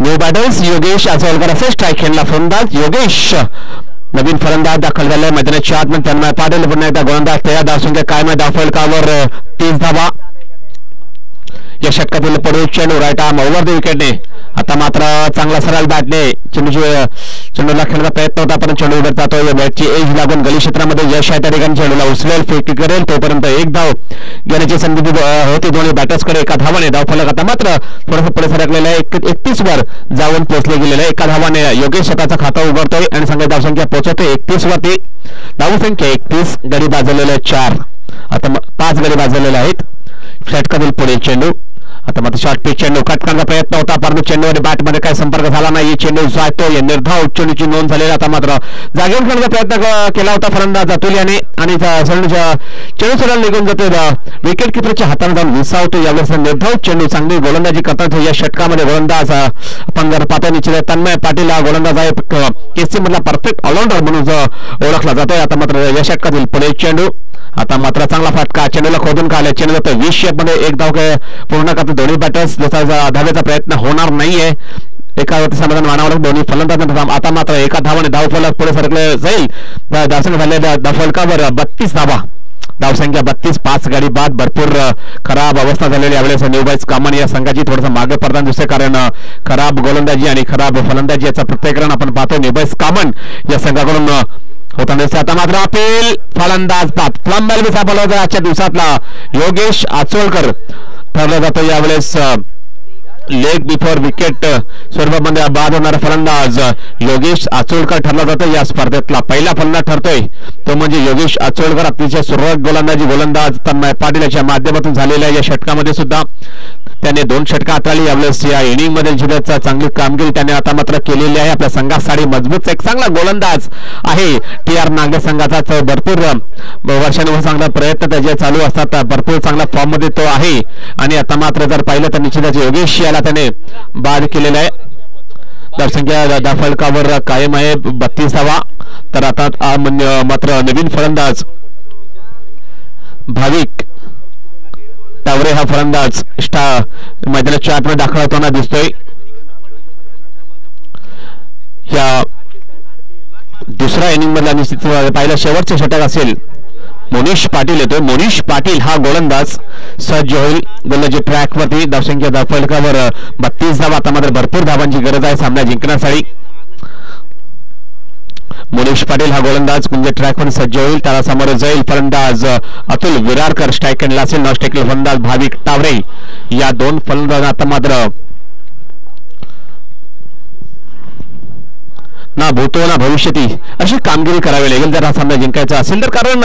न्यू बॅटर्स योगेश आचोळकर असे स्ट्राईक खेळला फलंदाज. योगेश नवीन फलंदाज दाखल झाले मैदानाच्या आतमध्ये. तन्मय पाटील पुन्हा एकदा गोलंदाज तयार. धावसंख्या कायम आहे. फलकावर 30 धावा. या षटकातील पडू चेंडू राईट आर्म ओव्हर द विकेटने. आता मात्र चांगला सरळ बॅटने चेंडूला खेळण्याचा प्रयत्न होता पण चेंडू उडत जातो. या बॅटची एज लागून गली क्षेत्रामध्ये यश आहे त्या ठिकाणी. चेंडूला उचलेल, फेकी करेल, तोपर्यंत 1 धाव घेण्याची संधी होती दोन्ही बॅटर्सकडे. 1 धावाने धावफलक आता मात्र थोडंसं पुढे सरकलेलं आहे. 31 वर जाऊन पोहोचले गेलेलं आहे. 1 धावाने योगेश स्वतःचा खाता उघडतोय आणि संघ धावसंख्या पोहोचवते 31 वरती. धावसंख्या 31, गडी बाजवलेले 4. आता 5 गडी बाजवलेले आहेत. षटकातील पुढे चेंडू. आता मात्र शॉर्ट पिच चेंडू कट करण्याचा प्रयत्न होता परंतु चेंडूवर बॅटमध्ये काही संपर्क झाला नाही. चेंडू जातोय, निर्धाव चेंडूची नोंद झालेली. आता मात्र जागेवर खेळण्याचा प्रयत्न केला होता फलंदाज अतुल याने आणि चेंडू सरळ निघून जातो. विकेट किपरच्या हाताने जाऊन विसावतो. यावेळेस निर्धाव चेंडू चांगली गोलंदाजी करतात या षटकामध्ये. गोलंदाज आपण जर पाहतो निश्चित तन्मय पाटील हा गोलंदाज आहे. केसी मधला परफेक्ट ऑलराऊंडर म्हणून ओळखला जातोय. आता मात्र या षटकातील पुढे चेंडू. आता मात्र चांगला फटका, चेंडूला खोदून काढला. चेंडू जातो 20 शेपमध्ये. 1 धाव पूर्ण करतो दोन्ही बॅटर्स. जसा धावेचा प्रयत्न होणार नाहीये. एकावरती समाधान मानावर दोन्ही फलंदाज. आता मात्र 1 धावाने धावफलक पुढे सरकले जाईल. धावसंख्या झालेल्या धावफलकावर 32 धावा. धावसंख्या 32, 5 गाडी बाद. भरपूर खराब अवस्था झालेली यावेळेस न्यूबाईज कामन या संघाची. थोडंसं मागे पडताना दिसते कारण खराब गोलंदाजी आणि खराब फलंदाजी याचा प्रत्येकरण आपण पाहतो न्यूबाईज कामन या संघाकडून होताना. आता मात्र अपील फलंदाज बाद. फ्लंबल बी सापडला होता आजच्या दिवसातला योगेश आचोळकर ठरला जातो यावेळेस. लेग बिफोर विकेट स्वरूपामध्ये बाद होणारा फलंदाज योगेश आचोळकर ठरला जातो. या स्पर्धेतला पहिला फलंदाज ठरतोय तो म्हणजे योगेश आचोळकर. अतिशय सुरुवात गोलंदाज तन्मय पाटील याच्या माध्यमातून झालेल्या या षटकामध्ये सुद्धा त्याने 2 षटका हाताळली. यावेळेस या इनिंग मध्ये जिल्ह्याचा चांगली कामगिरी त्याने आता मात्र केलेली आहे. आपल्या संघासाठी मजबूत एक चांगला गोलंदाज आहे TR नांगे संघाचा. भरपूर वर्षानुवर्ष चांगला प्रयत्न त्याचे चालू असतात. भरपूर चांगल्या फॉर्म मध्ये तो आहे आणि आता मात्र जर पाहिलं तर निश्चितच योगेश याला त्याने बाद केलेला आहे. धावसंख्या धावफलकावर कायम आहे 32 धावा. तर आता मात्र नवीन फलंदाज भाविक टावरे हा फलंदाज मैदानाच्या आतमध्ये दाखल होताना दिसतोय. या दुसऱ्या इनिंग मधला निश्चित पाहिला शेवटचे षटक असेल. मोनिश पाटील येतोय. मोनिश पाटील हा गोलंदाज सज्ज होईल गोलंदाजी ट्रॅकवरती. धावसंख्या फलकावर 32 धावा. आता मात्र भरपूर धावांची गरज आहे सामना जिंकण्यासाठी. मोनिश पाटील हा गोलंदाज म्हणजे ट्रॅकवर सज्ज होईल. त्याला समोर जाईल फलंदाज अतुल विरारकर. स्ट्राईक एंडला असेल. नॉन स्ट्राईक फलंदाज भाविक टावरे. या दोन फलंदाज आता मात्र ना भूतो ना भविष्यती अशी कामगिरी करावी लागेल जर हा सामना जिंकायचा असेल तर. कारण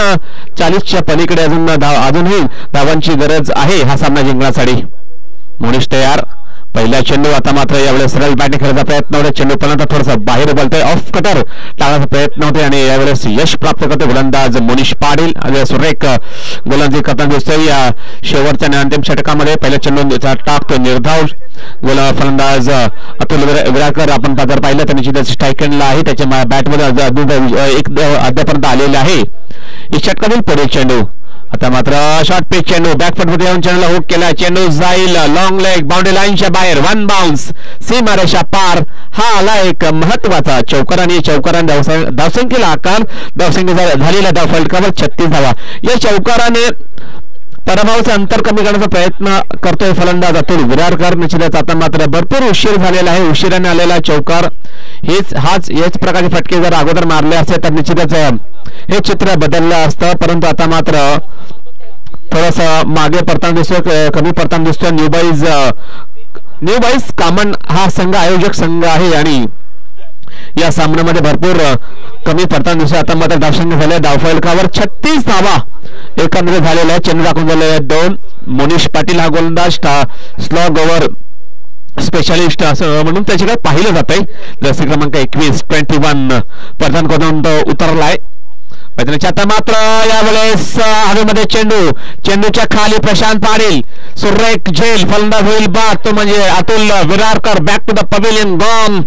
40च्या पलीकडे अजूनही धावांची गरज आहे हा सामना जिंकण्यासाठी. मोनिश तयार. पहिला चेंडू. आता मात्र यावेळेस सरळ बॅटिंग खेळायचा प्रयत्न होता. चेंडू पर्यंत थोडासा बाहेर बोलतोय. ऑफ कटर टाळण्याचा प्रयत्न होते आणि यावेळेस यश प्राप्त करतो गोलंदाज मोनिश पाटील. सुरेख गोलंदाजी करताना दिसतोय या शेवटच्या आणि अंतिम षटकामध्ये. पहिल्या चेंडूचा टाकतो निर्धाव फलंदाज अतुल विरारकर. आपण जर पाहिलं तर निश्चितच स्ट्राईक एंडला आहे. त्याच्या बॅटमध्ये एक अद्यापर्यंत आलेले आहे. या षटकातील पुढील चेंडू. आता मात्र शॉर्ट पिच चेंडू बॅकफुटमध्ये येऊन चेंडूला हुक केला. चेंडू जाईल लॉंग लेग बाउंड्री लाईनच्या बाहेर. 1 बाउन्स सीमारेषा पार. हा आला एक महत्वाचा चौकार आणि चौकाराने धावसंख्येला आकार. धावसंख्या झालेला धाव फलकावर 36 धावा. या चौकाराने पराभवाचे अंतर कमी करण्याचा प्रयत्न करतोय फलंदाज अतुल विरारकर. निश्चितच आता मात्र भरपूर उशीर झालेला आहे. उशिराने आलेला चौकार. हेच प्रकारचे फटके जर अगोदर मारले असते तर निश्चितच हे चित्र बदललं असतं. परंतु आता मात्र थोडस मागे पडताना दिसतोय. कमी पडताना दिसतोय. न्यू बाईस कामन हा संघ आयोजक संघ आहे आणि या सामन्यामध्ये भरपूर कमी पडताना दिसतोय. आता मात्र धावसंख्या झाल्या धावफलकावर 36 धावा एकंदरीत झालेल्या आहे. चेंडू दाखवून झालेले 2. मोनिश पाटील हा गोलंदाज स्लॉग ओव्हर स्पेशालिस्ट असं म्हणून त्याच्याकडे पाहिलं जात आहे. जर्सी क्रमांक 21 प्रदान करून तो उतरलाय. आता मात्र यावेळेस हवेमध्ये चेंडूच्या खाली प्रशांत पाटील. सुरेख झेल फलंदाज होईल बाद. तो म्हणजे Atul Virarkar. Back to the pavilion gone.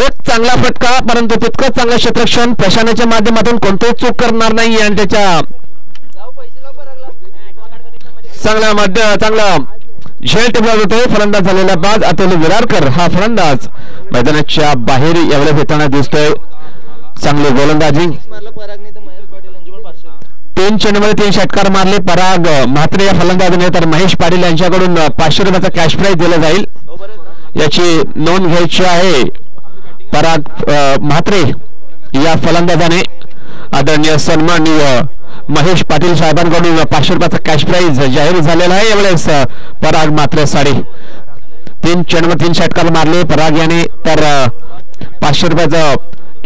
एक चांगला फटका परंतु तितकंच चांगलं क्षेत्ररक्षण. प्रशांतच्या माध्यमातून कोणतेही चूक करणार नाही आणि त्याच्या चांगला झेल टिपला जातोय. फलंदाज झालेला बाद अतुल विरारकर हा फलंदाज मैदानाच्या बाहेर यावेळेस येताना दिसतोय. चांगली गोलंदाजी. 3 चेंडूमध्ये 3 षटकार मारले पराग म्हात्रे या फलंदाजाने. तर महेश पाटील यांच्याकडून 500 रुपयाचा कॅश प्राइज दिला जाईल. याची नोंद घ्यायची आहे. पराग म्हात्रे या फलंदाजाने आदरणीय सन्माननीय महेश पाटील साहेबांकडून 500 रुपयाचा कॅश प्राइज जाहीर झालेला आहे. यावेळेस पराग म्हात्रे 3 चेंडूमध्ये 3 षटकार मारले पराग याने. तर 500 रुपयाचं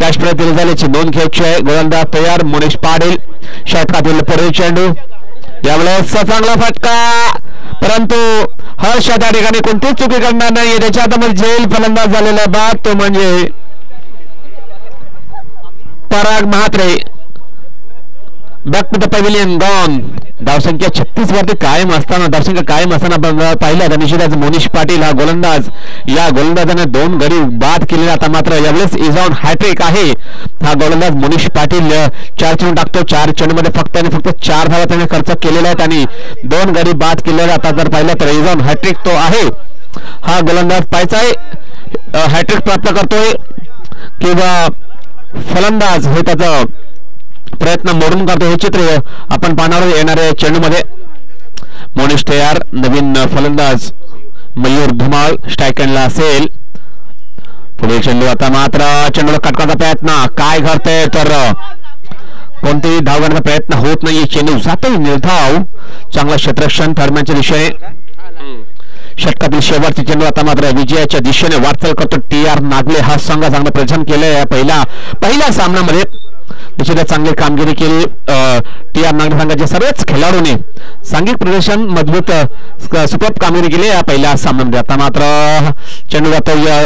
कॅश प्राइज दिले झाल्याची नोंद घ्यायची आहे. गोलंदाज तयार. मोनिश पाटील. षटकातील पुढील चेंडू. यावेळेस चांगला फटका परंतु हर्ष त्या ठिकाणी कोणतीच चुकी करणार नाही. त्याच्या हातामध्ये झेल फलंदाज झालेला बाद. तो म्हणजे Parag Mhatre. Back to the pavilion gone. धावसंख्या 36 वरती कायम असताना आपण पाहिलं तर निश्चितच मोनिश पाटील हा गोलंदाज. या गोलंदाजाने 2 गडी बाद केलेला. आता मात्र यावेळेस इज ऑन हॅट्रिक आहे हा गोलंदाज मोनिश पाटील. 4 चेंडू टाकतो. 4 चेंडूमध्ये फक्त 4 धावा त्याने खर्च केलेला आहेत आणि 2 गडी बाद केलेला. आता जर पाहिलं तर इज ऑन हॅट्रिक तो आहे हा गोलंदाज. पाहायचा आहे हॅट्रिक प्राप्त करतोय किंवा फलंदाज हे त्याचा प्रयत्न मोडून काढतो. हे चित्र आपण पाहणार येणाऱ्या चेंडूमध्ये. मोनिश तयार. नवीन फलंदाज मयूर धुमाळ स्ट्राईक एंडला असेल. पुढील चेंडू. आता मात्र चेंडूला कटकाचा प्रयत्न. काय घडतंय तर कोणतेही धाव घेण्याचा प्रयत्न होत नाही. चेंडू जातोय निर्धाव. चांगला क्षेत्ररक्षण दरम्यानच्या दिशेने. षटकातील शेवटचे चेंडू. आता मात्र विजयाच्या दिशेने वाटचाल करतो TR नागले हा संघ. चांगलं प्रदर्शन केलंय पहिल्या सामन्यामध्ये. निश्चितच चांगली कामगिरी केली TR नागले संघाच्या सर्वच खेळाडूंनी. सांघिक प्रदर्शन मजबूत सुपर कामगिरी केली या पहिल्या सामन्यामध्ये. आता मात्र चेंडू जातोय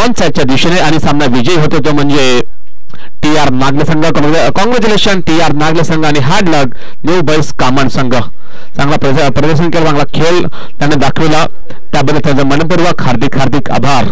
ऑन साइडच्या दिशेने आणि सामना विजयी होतो तो म्हणजे TR नागले संघ. कॉंग्रॅच्युलेशन TR नागले संघ आणि हार्ड लक न्यू बाईस कामन संघ. चांगला प्रदर्शन केलं. चांगला खेळ त्याने दाखविला त्याबद्दल त्याचा मनपूर्वक हार्दिक आभार.